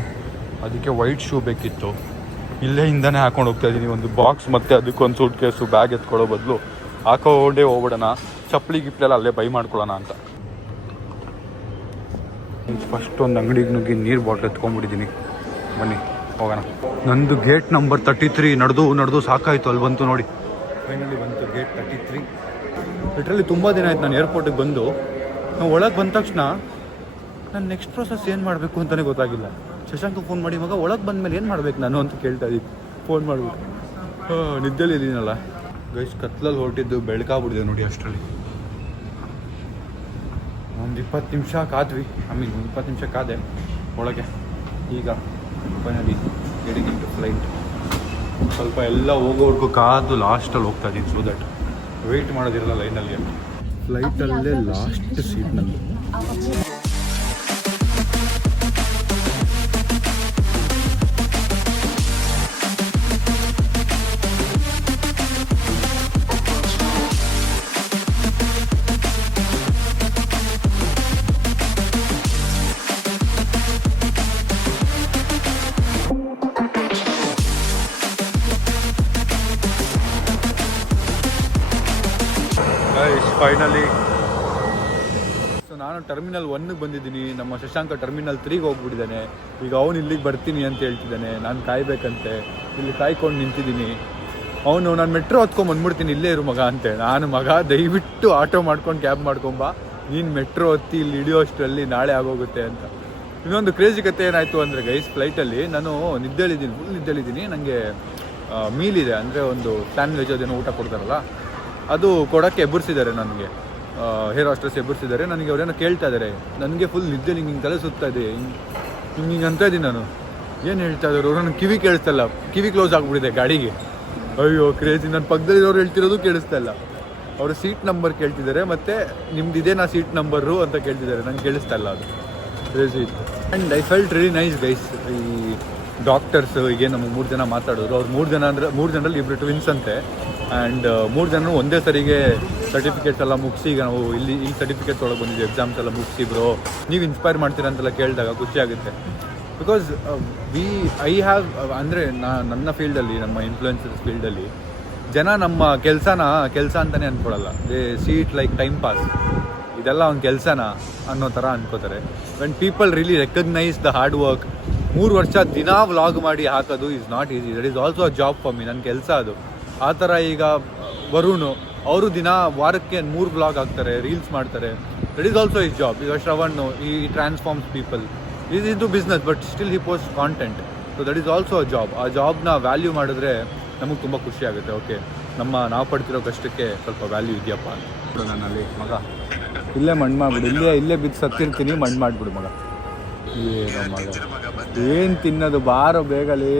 ಅದಕ್ಕೆ ವೈಟ್ ಶೂ ಬೇಕಿತ್ತು. ಇಲ್ಲೇ ಹಿಂದನೇ ಹಾಕೊಂಡು ಹೋಗ್ತಾ ಇದ್ದೀನಿ, ಒಂದು ಬಾಕ್ಸ್ ಮತ್ತು ಅದಕ್ಕೊಂದು ಸೂಟ್ ಕೇಸು ಬ್ಯಾಗ್ ಎತ್ಕೊಳ್ಳೋ ಬದಲು ಹಾಕೊಂಡೇ ಹೋಗ್ಬಿಡೋಣ, ಚಪ್ಪಲಿ ಗಿಪ್ಲೆಲ್ಲ ಅಲ್ಲೇ ಬೈ ಮಾಡ್ಕೊಳ್ಳೋಣ ಅಂತ. ಫಸ್ಟ್ ಒಂದು ಅಂಗಡಿಗೆ ನುಗ್ಗಿ ನೀರು ಬಾಟ್ಲ್ ಎತ್ಕೊಂಡ್ಬಿಟ್ಟಿದ್ದೀನಿ. ಬನ್ನಿ ಹೋಗೋಣ. ನಂದು ಗೇಟ್ ನಂಬರ್ 33 ನಡೆದು ಸಾಕಾಯಿತು. ಅಲ್ಲಿ ಬಂತು ನೋಡಿ, ಫೈನಲಿ ಬಂತು ಗೇಟ್ 33. ಲಿಟ್ರಲಿ ತುಂಬ ದಿನ ಆಯ್ತು ನಾನು ಏರ್ಪೋರ್ಟಿಗೆ ಬಂದು. ನಾವು ಒಳಗೆ ಬಂದ ತಕ್ಷಣ ನಾನು ನೆಕ್ಸ್ಟ್ ಪ್ರೊಸೆಸ್ ಏನು ಮಾಡಬೇಕು ಅಂತಲೇ ಗೊತ್ತಾಗಿಲ್ಲ. ಶಶಾಂಕ್ ಫೋನ್ ಮಾಡಿ, ಮಗ ಒಳಗೆ ಬಂದಮೇಲೆ ಏನು ಮಾಡ್ಬೇಕು ನಾನು ಅಂತ ಕೇಳ್ತಾ ಇದ್ದೀನಿ. ಫೋನ್ ಮಾಡಿಬಿಟ್ಟು ನಿದ್ದೆಲ್ಲಿ ಇದ್ದೀನಲ್ಲ ಗೈಸ್. ಕತ್ಲಲ್ಲಿ ಹೊರಟಿದ್ದು ಬೆಳಕಾಗ್ಬಿಟ್ಟಿದೆ ನೋಡಿ. ಅಷ್ಟರಲ್ಲಿ ಒಂದು 20 ನಿಮಿಷ ಕಾದ್ವಿ. ಒಂದು 20 ನಿಮಿಷ ಕಾದೆ ಒಳಗೆ. ಈಗ finally getting into flight. ಸ್ವಲ್ಪ ಎಲ್ಲ ಹೋಗೋವರೆಗೂ ಕಾದು ಲಾಸ್ಟಲ್ಲಿ ಹೋಗ್ತಾ ಇದ್ದೀನಿ, ಸೊ ದಟ್ ವೆಯ್ಟ್ ಮಾಡೋದಿರಲ್ಲ ಲೈನಲ್ಲಿ. ಫ್ಲೈಟಲ್ಲೇ ಲಾಸ್ಟ್ ಸೀಟ್ ನಂದು. ಫೈನಲಿ ಸೊ ನಾನು ಟರ್ಮಿನಲ್ 1ಗೆ ಬಂದಿದ್ದೀನಿ. ನಮ್ಮ ಶಶಾಂಕ ಟರ್ಮಿನಲ್ 3ಗೆ ಹೋಗ್ಬಿಟ್ಟಿದ್ದಾನೆ. ಈಗ ಅವನು ಇಲ್ಲಿಗೆ ಬರ್ತೀನಿ ಅಂತ ಹೇಳ್ತಿದ್ದಾನೆ. ನಾನು ಕಾಯ್ಬೇಕಂತೆ, ಇಲ್ಲಿ ಕಾಯ್ಕೊಂಡು ನಿಂತಿದ್ದೀನಿ. ನಾನು ಮೆಟ್ರೋ ಹೊತ್ಕೊಂಡು ಬಂದ್ಬಿಡ್ತೀನಿ, ಇಲ್ಲೇ ಇರು ಮಗ ಅಂತೆ. ನಾನು ಮಗ ದಯವಿಟ್ಟು ಆಟೋ ಮಾಡ್ಕೊಂಡು ಕ್ಯಾಬ್ ಮಾಡ್ಕೊಂಬ, ನೀನು ಮೆಟ್ರೋ ಹತ್ತಿ ಇಲ್ಲಿ ಹಿಡಿಯೋ ಅಷ್ಟರಲ್ಲಿ ನಾಳೆ ಆಗೋಗುತ್ತೆ ಅಂತ. ಇನ್ನೊಂದು ಕ್ರೇಜಿ ಕತೆ ಏನಾಯಿತು ಅಂದರೆ ಗೈಸ್, ಫ್ಲೈಟಲ್ಲಿ ನಾನು ಫುಲ್ ನಿದ್ದೆಳಿದ್ದೀನಿ. ನನಗೆ ಮೀಲ್ ಇದೆ, ಅಂದರೆ ಒಂದು ಸ್ಯಾಂಡ್ವಿಚ್ ಅದೇನೋ ಊಟ ಕೊಡ್ತಾರಲ್ಲ, ಅದು ಕೊಡೋಕ್ಕೆ ಎಬ್ಬರಿಸಿದ್ದಾರೆ ನನಗೆ. ಹೇರ್ ಹಾಸ್ಟೆಸ್ ಎಬ್ಬರಿಸಿದ್ದಾರೆ ನನಗೆ. ಅವರೇನೋ ಕೇಳ್ತಾ ಇದ್ದಾರೆ, ನನಗೆ ಫುಲ್ ನಿದ್ದೆ ಹಿಂಗೆ ತಲೆ ಸುತ್ತಾ ಇದೆ, ಹಿಂಗೆ ಅಂತ ಇದ್ದೀನಿ ನಾನು. ಏನು ಹೇಳ್ತಾ ಇದ್ದಾರೆ ನನಗೆ ಕಿವಿ ಕೇಳಿಸ್ತಲ್ಲ, ಕಿವಿ ಕ್ಲೋಸ್ ಆಗಿಬಿಟ್ಟಿದೆ ಗಾಡಿಗೆ. ಅಯ್ಯೋ ಕ್ರೇಜಿ. ನನ್ನ ಪಕ್ಕದಲ್ಲಿರೋರು ಹೇಳ್ತಿರೋದು ಕೇಳಿಸ್ತಾ ಇಲ್ಲ. ಅವರು ಸೀಟ್ ನಂಬರ್ ಕೇಳ್ತಿದ್ದಾರೆ, ಮತ್ತು ನಿಮ್ದು ಇದೇನಾ ಸೀಟ್ ನಂಬರು ಅಂತ ಕೇಳ್ತಿದ್ದಾರೆ. ನಂಗೆ ಕೇಳಿಸ್ತಾ ಇಲ್ಲ, ಅದು ಕ್ರೇಜಿ ಇತ್ತು. And I felt really nice guys. ಈ ಡಾಕ್ಟರ್ಸ್ ಹೀಗೆ ನಮಗೆ 3 ಜನ ಮಾತಾಡೋರು. ಅವ್ರು 3 ಜನರಲ್ಲಿ 2 ಟ್ವಿನ್ಸ್ ಅಂತೆ. ಆ್ಯಂಡ್ 3 ಜನರು ಒಂದೇ ಸರಿಗೆ ಸರ್ಟಿಫಿಕೇಟ್ಸ್ ಎಲ್ಲ ಮುಗಿಸಿ, ಈಗ ನಾವು ಇಲ್ಲಿ ಸರ್ಟಿಫಿಕೇಟ್ಸ್ ಒಳಗೆ ಬಂದಿದ್ದೀವಿ, ಎಕ್ಸಾಮ್ಸ್ ಎಲ್ಲ ಮುಗಿಸಿ ಬ್ರೋ ನೀವು ಇನ್ಸ್ಪೈರ್ ಮಾಡ್ತೀರಾ ಅಂತೆಲ್ಲ ಕೇಳಿದಾಗ ಖುಷಿ ಆಗುತ್ತೆ. ಬಿಕಾಸ್ ಐ ಹ್ಯಾವ್ ಅಂದರೆ ನನ್ನ ಫೀಲ್ಡಲ್ಲಿ, ನಮ್ಮ ಇನ್ಫ್ಲುಯೆನ್ಸಸ್ ಫೀಲ್ಡಲ್ಲಿ ಜನ ನಮ್ಮ ಕೆಲಸ ಅಂತಲೇ ಅಂದ್ಕೊಳ್ಳಲ್ಲ. They see it like time pass. ಇದೆಲ್ಲ ಒಂದು ಕೆಲಸನ ಅನ್ನೋ ಥರ ಅನ್ಕೋತಾರೆ. When people really recognise the hard work. 3 ವರ್ಷ ದಿನ ವ್ಲಾಗ್ ಮಾಡಿ ಹಾಕೋದು is not easy. That is also a job for me, ನನ್ನ ಕೆಲಸ ಅದು. ಆ ಥರ ಈಗ ವರುಣ್ ಅವರು ದಿನ ವಾರಕ್ಕೆ 3 ವ್ಲಾಗ್ ಹಾಕ್ತಾರೆ, ರೀಲ್ಸ್ ಮಾಡ್ತಾರೆ. That is also is job. ಈಗ ಶ್ರವಣ್ ಈ transforms people is into business, but still he post content. So that is also a job. ಆ ಜಾಬ್ನ ವ್ಯಾಲ್ಯೂ ಮಾಡಿದ್ರೆ ನಮಗೆ ತುಂಬ ಖುಷಿ ಆಗುತ್ತೆ. ಓಕೆ, ನಾವು ಪಡ್ತಿರೋ ಕಷ್ಟಕ್ಕೆ ಸ್ವಲ್ಪ ವ್ಯಾಲ್ಯೂ ಇದೆಯಪ್ಪ ಅಂತ. ನನ್ನಲ್ಲಿ ಮಗ ಇಲ್ಲೇ ಮಣ್ಣು ಮಾಡಿಬಿಡು, ಇಲ್ಲೇ ಬಿದ್ದು ಸತ್ತಿರ್ತೀನಿ, ಮಣ್ಣು ಮಾಡಿಬಿಡು ಮಗ. ಏನೋ ಮಗ ಏನು ತಿನ್ನೋದು, ಬಾರೋ ಬೇಗಲೇ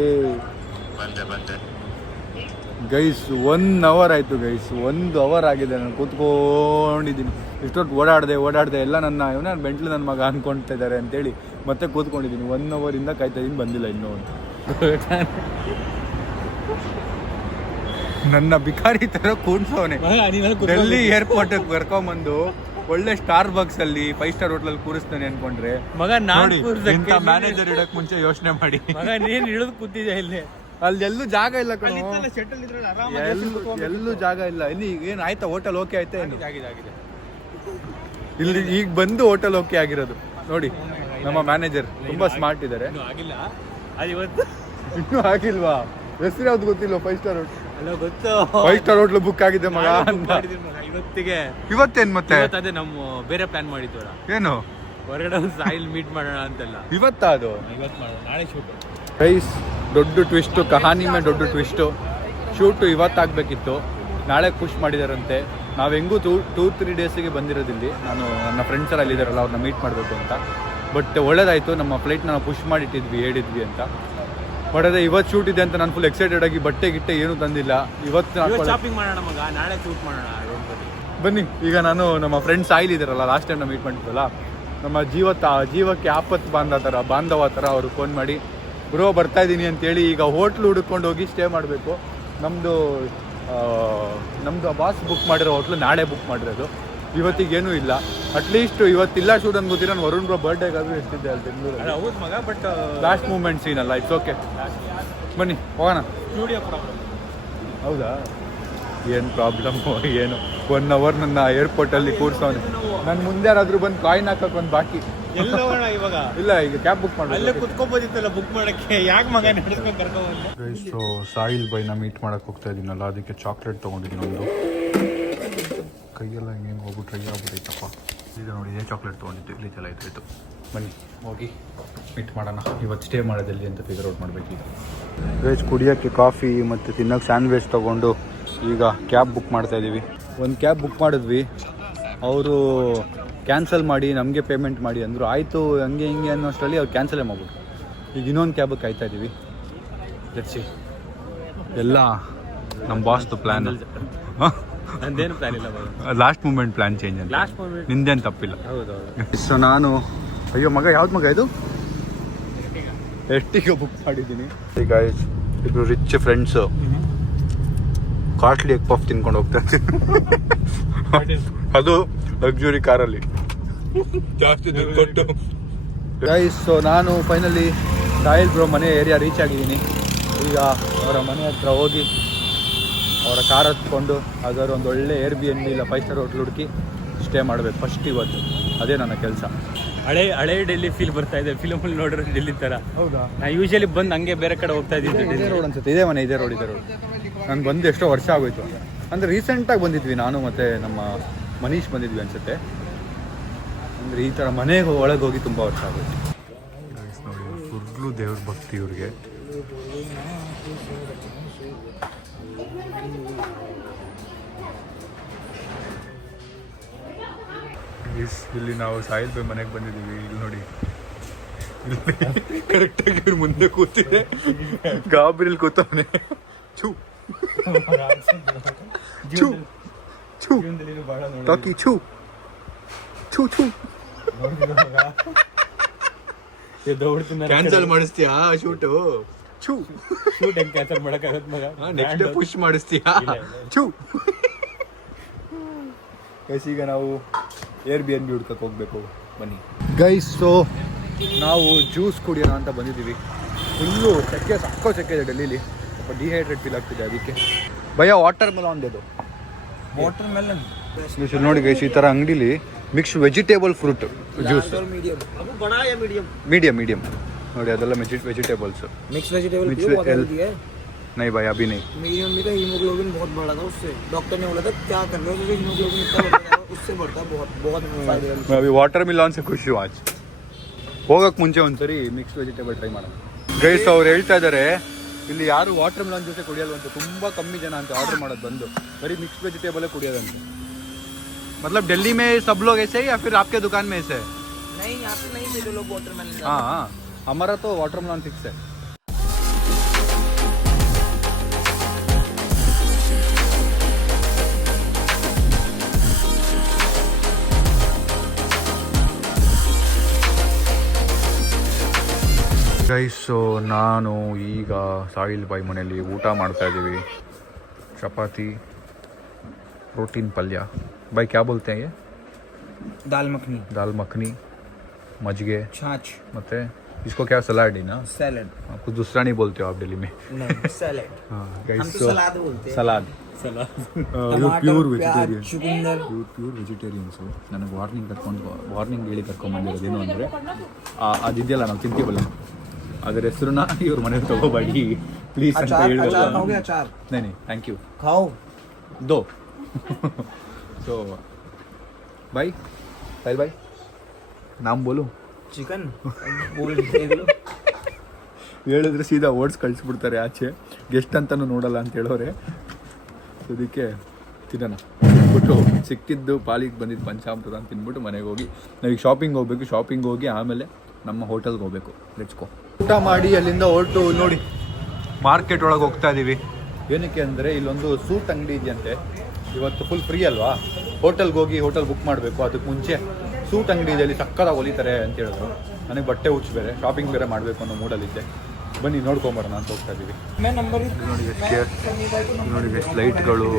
ಗೈಸ್. 1 ಅವರ್ ಆಯಿತು ಗೈಸ್, 1 ಅವರ್ ಆಗಿದೆ. ನಾನು ಕೂತ್ಕೊಂಡಿದ್ದೀನಿ. ಇಷ್ಟೊತ್ತು ಓಡಾಡಿದೆ ಎಲ್ಲ ನನ್ನ ಬೆಂಟ್ಲು ನನ್ನ ಮಗ ಅಂದ್ಕೊಳ್ತಾ ಇದ್ದಾರೆ ಅಂತೇಳಿ ಮತ್ತೆ ಕೂತ್ಕೊಂಡಿದ್ದೀನಿ. 1 ಅವರಿಂದ ಕಾಯ್ತಾ ಇದ್ದೀನಿ, ಬಂದಿಲ್ಲ ಇನ್ನೂ ಅಂತ. ನನ್ನ ಬಿಕಾರಿ ಥರ ಕೂಡ್ಸೋನೆ. ಡೆಲ್ಲಿ ಏರ್ಪೋರ್ಟಿಗೆ ಕರ್ಕೊಂಬಂದು ಒಳ್ಳೆ ಸ್ಟಾರ್ ಬಾಕ್ಸ್ ಅಲ್ಲಿ 5 ಸ್ಟಾರ್ ಹೋಟ್ಲಲ್ಲಿ ಕೂರಿಸ್ತಾನೆ ಅನ್ಕೊಂಡ್ರೆ ಮಗ, ಇಂಥ ಮ್ಯಾನೇಜರ್ ಇಡಕ್ ಮುಂಚೆ ಯೋಚನೆ ಮಾಡಿ. ನೀನ್ ಇಳಿದು ಕೂತಿದ್ಯಾ ಇಲ್ಲಿ? ಅಲ್ಲಿ ಎಲ್ಲೂ ಜಾಗ ಇಲ್ಲ ಕಣೋ, ಎಲ್ಲೂ ಜಾಗ ಇಲ್ಲ. ಇಲ್ಲಿ ಏನು ಆಯ್ತಾ ಹೋಟೆಲ್ ಓಕೆ ಆಯ್ತಾ? ಏನು ಇಲ್ಲಿ ಈಗ ಬಂದು ಹೋಟೆಲ್ ಓಕೆ ಆಗಿರೋದು ನೋಡಿ. ನಮ್ಮ ಮ್ಯಾನೇಜರ್ ತುಂಬಾ ಸ್ಮಾರ್ಟ್ ಇದ್ದಾರೆ. ಇನ್ನೂ ಆಗಿಲ್ವಾ? ಹೆಸರು ಯಾವ್ದು ಗೊತ್ತಿಲ್ಲ. 5 ಸ್ಟಾರ್ ಹೋಟೆಲ್ ಗೊತ್ತು, 5 ಸ್ಟಾರ್ ಹೋಟ್ಲು ಬುಕ್ ಆಗಿದೆ ಮಗ. ಇವತ್ತೇನ್ ಮತ್ತೆ? ಅದೇ ನಮ್ಮ ಬೇರೆ ಪ್ಲಾನ್ ಮಾಡಿದ್ವಲ್ಲ, ಏನು ಹೊರಗಡೆ ಒಂದು ಸಾಯಿಲ್ ಮೀಟ್ ಮಾಡೋಣ ಅಂತೆಲ್ಲ. ಇವತ್ತ ಅದು ಇವತ್ತು ಮಾಡೋಣ, ನಾಳೆ ಶೂಟ್. ಗೈಸ್ ದೊಡ್ಡ ಟ್ವಿಸ್ಟು, ಕಹಾನಿ ಮೇ ದೊಡ್ಡ ಟ್ವಿಸ್ಟು. ಶೂಟು ಇವತ್ತಾಗಬೇಕಿತ್ತು, ನಾಳೆ ಪುಷ್ ಮಾಡಿದಾರಂತೆ. ನಾವು ಹೆಂಗೂ 2-3 ಡೇಸಿಗೆ ಬಂದಿರೋದಿಲ್ಲಿ. ನಾನು ನನ್ನ ಫ್ರೆಂಡ್ಸ್ ಎಲ್ಲ ಅಲ್ಲಿದ್ದಾರಲ್ಲ ಅವ್ರನ್ನ ಮೀಟ್ ಮಾಡಬೇಕು ಅಂತ. ಬಟ್ ಒಳ್ಳೇದಾಯಿತು, ನಮ್ಮ ಫ್ಲೈಟ್ನ ನಾವು ಪುಷ್ ಮಾಡಿಟ್ಟಿದ್ವಿ, ಹೇಳಿದ್ವಿ ಅಂತ. ಬಟ್ ಅದೇ ಇವತ್ತು ಶೂಟ್ ಇದೆ ಅಂತ ನಾನು ಫುಲ್ ಎಕ್ಸೈಟೆಡ್ ಆಗಿ ಬಟ್ಟೆ ಗಿಟ್ಟೆ ಏನೂ ತಂದಿಲ್ಲ. ಇವತ್ತು ಶಾಪಿಂಗ್ ಮಾಡೋಣ ಮಗ, ನಾಳೆ ಶೂಟ್ ಮಾಡೋಣ. ಬನ್ನಿ. ಈಗ ನಾನು ನಮ್ಮ ಫ್ರೆಂಡ್ಸ್ ಸಾಯಿಲ್ ಇದ್ದಾರಲ್ಲ, ಲಾಸ್ಟ್ ಟೈಮ್ ನಾವು ಮೀಟ್ ಮಾಡಿದ್ವಲ್ಲ, ನಮ್ಮ ಜೀವಕ್ಕೆ ಆಪತ್ತು ಬಾಂಧವ ಥರ ಅವರು ಫೋನ್ ಮಾಡಿ ಬ್ರೋ ಬರ್ತಾ ಇದ್ದೀನಿ ಅಂತೇಳಿ ಈಗ ಹೋಟ್ಲು ಹುಡ್ಕೊಂಡು ಹೋಗಿ ಸ್ಟೇ ಮಾಡಬೇಕು. ನಮ್ಮದು ಬಾಸ್ ಬುಕ್ ಮಾಡಿರೋ ಹೋಟ್ಲು ನಾಳೆ ಬುಕ್ ಮಾಡಿರೋದು. ಇವತ್ತಿಗೇನೂ ಇಲ್ಲ. ಅಟ್ಲೀಸ್ಟ್ ಇವತ್ತಿಲ್ಲ ಶೂಟ್ ಅಂತ ಗೊತ್ತಿಲ್ಲ. ನಾನು ವರುಣ್ ಬ್ರೋ ಬರ್ಡೇಗಾದರೂ ಎಷ್ಟಿದ್ದೆ ಅಲ್ಲಿ ಬೆಂಗಳೂರಲ್ಲಿ. ಹೌದು ಮಗ, ಬಟ್ ಲಾಸ್ಟ್ ಮೂಮೆಂಟ್ ಸೀನ್ ಅಲ್ಲ, ಇಟ್ಸ್ ಓಕೆ. ಬನ್ನಿ ಹೋಗೋಣ. Studio problem. ಹೌದಾ? ಏನು ಪ್ರಾಬ್ಲಮ್ಮು ಏನು. 1 hour ನನ್ನ ಏರ್ಪೋರ್ಟಲ್ಲಿ ಕೂರ್ಸೋನು. ನಾನು ಮುಂದೆ ಯಾರಾದರೂ ಬಂದು ಕಾಯಿನ್ ಹಾಕೋಕೆ ಒಂದು ಬಾಕಿ. ಎಲ್ಲಿ ಹೋಗೋಣ ಇವಾಗ? ಇಲ್ಲ, ಈಗ ಕ್ಯಾಬ್ ಬುಕ್ ಮಾಡಿ ಅಲ್ಲೇ ಕುತ್ಕೋಬೋದಿತ್ತಲ್ಲ ಬುಕ್ ಮಾಡೋಕ್ಕೆ, ಯಾಕೆ ಮಗ ನಡೆಸ್ಕೊಂಡು ಕರ್ಕೊಂಡು? ಸೊ ಸಾಯಿಲ್ ಬೈನ ಮೀಟ್ ಮಾಡೋಕ್ಕೆ ಹೋಗ್ತಾ ಇದ್ದೀನಲ್ಲ, ಅದಕ್ಕೆ ಚಾಕ್ಲೇಟ್ ತೊಗೊಂಡಿದ್ದೀನಿ ಒಂದು. ಕೈಯೆಲ್ಲ ಹಿಂಗೇನು ಹೋಗ್ಬಿಟ್ಟು ಟ್ರೈ ಆಗ್ಬಿಟ್ಟೈತಪ್ಪ. ಈಗ ನೋಡಿ, ಇದೇ ಚಾಕ್ಲೇಟ್ ತೊಗೊಂಡಿದ್ದು, ಇಲ್ಲಿ ಎಲ್ಲ ಇದ್ದಾಯಿತು. ಬನ್ನಿ ಹೋಗಿ ಮೀಟ್ ಮಾಡೋಣ. ಇವತ್ತು ಸ್ಟೇ ಮಾಡೋದಲ್ಲಿ ಅಂತ ಫಿಗರ್ ಔಟ್ ಮಾಡಬೇಕೀಗ. ವೇಜ್ ಕುಡಿಯೋಕ್ಕೆ ಕಾಫಿ ಮತ್ತು ತಿನ್ನೋಕ್ಕೆ ಸ್ಯಾಂಡ್ವಿಚ್ ತೊಗೊಂಡು ಈಗ ಕ್ಯಾಬ್ ಬುಕ್ ಮಾಡ್ತಾಯಿದ್ದೀವಿ. ಒಂದು ಕ್ಯಾಬ್ ಬುಕ್ ಮಾಡಿದ್ವಿ, ಅವರು ಕ್ಯಾನ್ಸಲ್ ಮಾಡಿ ನಮಗೆ ಪೇಮೆಂಟ್ ಮಾಡಿ ಅಂದರು. ಆಯಿತು ಹಂಗೆ ಹಿಂಗೆ ಅನ್ನೋಷ್ಟರಲ್ಲಿ ಅವ್ರು ಕ್ಯಾನ್ಸಲೇ ಮಾಡ್ಬಿಟ್ರು. ಈಗ ಇನ್ನೊಂದು ಕ್ಯಾಬಕ್ಕೆ ಕಾಯ್ತಾ ಇದ್ದೀವಿ. ಲೆಟ್ಸಿ. ಎಲ್ಲ ನಮ್ಮ ಬಾಸ್ದು ಪ್ಲ್ಯಾನ್. ನಂದೇನು ಪ್ಲಾನ್ ಇಲ್ಲ, ಲಾಸ್ಟ್ ಮೂಮೆಂಟ್ ಪ್ಲ್ಯಾನ್ ಚೇಂಜ್ ಅಂತ. ಲಾಸ್ಟ್ ಮೂಮೆಂಟ್ ನಿಂದೇನು ತಪ್ಪಿಲ್ಲ. ಹೌದೌದು. ಸೊ ನಾನು ಅಯ್ಯೋ ಮಗ, ಯಾವ್ದು ಮಗ ಇದು? ಎಷ್ಟಿಗೆ ಬುಕ್ ಮಾಡಿದ್ದೀನಿ. ಈಗ ಇಬ್ಬರು rich friends costly egg puff ತಿನ್ಕೊಂಡು ಹೋಗ್ತಾ ಇದ್ದೀನಿ. ಅದು ಲಕ್ಸುರಿ ಕಾರಲ್ಲಿ ಜಾಸ್ತಿ ದುಡ್ಡು ಕೊಟ್ಟು. ಗೈಸ್, ಸೊ ನಾನು ಫೈನಲಿ ಸಾಯಿಲ್ ಬ್ರೋ ಮನೆ ಏರಿಯಾ ರೀಚ್ ಆಗಿದ್ದೀನಿ. ಈಗ ಅವರ ಮನೆ ಹತ್ರ ಹೋಗಿ ಅವರ ಕಾರ್ ಹತ್ಕೊಂಡು ಅದರ ಒಂದು ಒಳ್ಳೆ Airbnb ಇಲ್ಲ 5 star ಹೋಟ್ಲ್ ಹುಡುಕಿ ಸ್ಟೇ ಮಾಡಬೇಕು ಫಸ್ಟ್ ಇವತ್ತು. ಅದೇ ನನ್ನ ಕೆಲಸ. ಹಳೆ ಡೆಲ್ಲಿ ಫೀಲ್ ಬರ್ತಾ ಇದೆ, ಫಿಲಮಲ್ಲಿ ನೋಡಿರೋ ಡೆಲ್ಲಿ ಥರ. ಹೌದಾ? ನಾ ಯೂಶಲಿ ಬಂದು ಹಂಗೆ ಬೇರೆ ಕಡೆ ಹೋಗ್ತಾ ಇದ್ದಿದ್ದು. ಇದೇ ರೋಡ್ ಅನ್ಸುತ್ತೆ, ಇದೇ ಮನೆ, ಇದೇ ರೋಡ್. ನಾನು ಬಂದು ಎಷ್ಟೋ ವರ್ಷ ಆಗೋಯ್ತು. ಅಂದರೆ ರೀಸೆಂಟಾಗಿ ಬಂದಿದ್ವಿ, ನಾನು ಮತ್ತು ನಮ್ಮ ಮನೀಶ್ ಬಂದಿದ್ವಿ ಅನ್ಸುತ್ತೆ. ಅಂದರೆ ಈ ಥರ ಮನೆಗೆ ಒಳಗೆ ಹೋಗಿ ತುಂಬ ವರ್ಷ ಆಗೋಯ್ತು. ನೋಡಿ, ಫುಲ್ಲು ದೇವ್ರ ಭಕ್ತಿ ಇವ್ರಿಗೆ. ಇಲ್ಲಿ ನಾವು ಸಾಯಿಲ್ ಬೈ ಮನೆಗೆ ಬಂದಿದ್ದೀವಿ. ಇಲ್ಲಿ ನೋಡಿ, ಕರೆಕ್ಟಾಗಿ ಇವ್ರು ಮುಂದೆ ಕೂತಿದೆ, ಗಾಬರಿಲಿ ಕೂತವನೆ. ಛೂ ಛೂ ಛೂ ಟಾಕಿ ಛೂ ಛೂ ಛೂ. ಕ್ಯಾನ್ಸಲ್ ಮಾಡಿಸ್ತೀಯಾ ಶೂಟು? ಛೂ. ಶೂಟ್ ಹೆಂಗೆ ಕ್ಯಾನ್ಸಲ್ ಮಾಡೋಕ್ಕಾಗತ್ತೆ ಮಗ? ನೆಕ್ಸ್ಟ್ ಡೇ ಪುಷ್ ಮಾಡಿಸ್ತೀಯಾ? ಛೂ. ಗೈಸ್, ಈಗ ನಾವು Airbnb ಹುಡ್ಕಕ್ಕೆ ಹೋಗ್ಬೇಕು. ಬನ್ನಿ ಗೈಸ್. ಸೊ ನಾವು ಜ್ಯೂಸ್ ಕುಡಿಯೋಣ ಅಂತ ಬಂದಿದ್ದೀವಿ. ಫುಲ್ಲು ಸೆಕೆ, ಸೆಕೆ ಇದೆ ಡೆಲ್ಲಿಲಿ. ಸ್ವಲ್ಪ ಡಿಹೈಡ್ರೇಟ್ ಫೀಲ್ ಆಗ್ತಿದೆ, ಅದಕ್ಕೆ. ಭಯ ವಾಟರ್ ಮೆಲಾನ್ ಇದು. ವಾಟರ್ ಮೆಲನ್ ನೋಡಿ ಗೈಸ್, ಈ ಥರ ಅಂಗಡಿಲಿ mix vegetable fruit juice. Medium ನೋಡಿ, ಅದೆಲ್ಲ ವೆಜಿಟೇಬಲ್ಸ್. मिक्स वेजिटेबल नहीं भाई, अभी नहीं. मीडियम में का हीमोग्लोबिन बहुत बढ़ा था उससे. डॉक्टर ने बोला था क्या कर रहे हो, हीमोग्लोबिन इतना बढ़ गया उससे बढ़ता बहुत फायदेमंद. मैं अभी वाटर मिलान से खुश हूँ आज. ಹೋಗಕ್ಕೆ ಮುಂಚೆ ಒಂದ್ಸರಿ ಮಿಕ್ಸ್ ವೆಜಿಟೇಬಲ್ ಟ್ರೈ ಮಾಡೋಣ. ಗೈಸ್, ಅವ್ರು ಹೇಳ್ತಾ ಇದ್ದಾರೆ ಇಲ್ಲಿ ಯಾರು ವಾಟರ್ ಮಿಲಾನ್ ಜೊತೆ ಕುಡಿಯಲ್ವಂತೆ. ತುಂಬ ಕಮ್ಮಿ ಜನ ಅಂತ ಆರ್ಡರ್ ಮಾಡೋದು ಬಂದು ಬರೀ ಮಿಕ್ಸ್ ವೆಜಿಟೇಬಲ್ ಕುಡಿಯೋದಂತೆ. मतलब दिल्ली में सब लोग ऐसे ही या फिर आपके दुकान में ऐसे है? नहीं, यहाँ पे नहीं मिले लोग वाटरमेलन. हाँ, हमारा तो वाटर मिलान फिक्स है. ಗೈಸ್, ಸೊ ನಾನು ಈಗ ಸಾಯಿಲ್ ಬಾಯ್ ಮನೆಯಲ್ಲಿ ಊಟ ಮಾಡ್ತಾ ಇದ್ದೀವಿ. ಚಪಾತಿ, प्रोटीन पल्या. भाई क्या बोलते हैं ये? दाल मखनी, मजगे, छाछ, मत इसको क्या सलाड ही ना? सैलेड. कुछ दूसरा नहीं बोलते हो आप दिल्ली में? नहीं, सैलेड. हाँ हम गाइस, तो सलाद बोलते हैं. सलाद. Pure vegetarian. चुकंदर. Pure vegetarians. ನನಗೆ ವಾರ್ನಿಂಗ್ ಹೇಳಿ ಕರ್ಕೊಂಡ್ಬಂದಿರೋದೇನು ಅಂದರೆ, ಅದಿದೆಯಲ್ಲ ನಾವು ತಿಂತೀವಲ್ಲ, ಅದರ ಹೆಸರನ್ನ ಇವ್ರ ಮನೆಗೆ ತಗೋಬೇಡಿ ಪ್ಲೀಸ್ ಅಂತ अचार ಹೇಳೋದು. खाओगे? अचार नहीं थैंक यू. खाओ. दो. सो भाई, साहिल भाई, नाम बोलो. चिकन बोल देख लो. ಹೇಳಿದ್ರೆ ಸೀದಾ ಓಡ್ಸ್ ಕಳಿಸ್ಬಿಡ್ತಾರೆ ಆಚೆ. ಗೆಸ್ಟ್ ಅಂತಲೂ ನೋಡಲ್ಲ ಅಂತ ಹೇಳೋರೆ. ಅದಕ್ಕೆ ತಿನ್ನೋಣ. ಸೊ ಸಿಕ್ಕಿದ್ದು ಪಾಲಿಗೆ ಬಂದಿದ್ದು ಪಂಚಾಮೃತ ಅಂತ ತಿನ್ಬಿಟ್ಟು ಮನೆಗೆ ಹೋಗಿ ನಾವೀಗ ಶಾಪಿಂಗ್ ಹೋಗ್ಬೇಕು. ಶಾಪಿಂಗ್ ಹೋಗಿ ಆಮೇಲೆ ನಮ್ಮ ಹೋಟೆಲ್ಗೆ ಹೋಗ್ಬೇಕು. Let's go. ಊಟ ಮಾಡಿ ಅಲ್ಲಿಂದ ಹೊರಟು ನೋಡಿ ಮಾರ್ಕೆಟ್ ಒಳಗೆ ಹೋಗ್ತಾ ಇದ್ದೀವಿ. ಏನಕ್ಕೆ ಅಂದರೆ ಇಲ್ಲೊಂದು ಸೂಟ್ ಅಂಗಡಿ ಇದೆಯಂತೆ. ಇವತ್ತು ಫುಲ್ ಫ್ರೀ ಅಲ್ವಾ, ಹೋಟೆಲ್ಗೆ ಹೋಗಿ ಹೋಟೆಲ್ ಬುಕ್ ಮಾಡಬೇಕು. ಅದಕ್ಕೆ ಮುಂಚೆ ಸೂಟ್ ಅಂಗಡಿ ಇದೆ, ಅಲ್ಲಿ ಸಕ್ಕತ್ತಾಗಿ ಹೊಲಿತಾರೆ ಅಂತ ಹೇಳಿದ್ರು. ನನಗೆ ಬಟ್ಟೆ ಹುಚ್ಚು ಬೇರೆ, ಶಾಪಿಂಗ್ ಬೇರೆ ಮಾಡಬೇಕು ಅನ್ನೋ ಮೂಡಲ್ಲಿದ್ದೆ. ಬನ್ನಿ ನೋಡ್ಕೊಂಬರೋಣ ಅಂತ ಹೋಗ್ತಾ ಇದ್ದೀವಿ. ನೋಡಿ ಎಷ್ಟು ಲೈಟ್ಗಳು,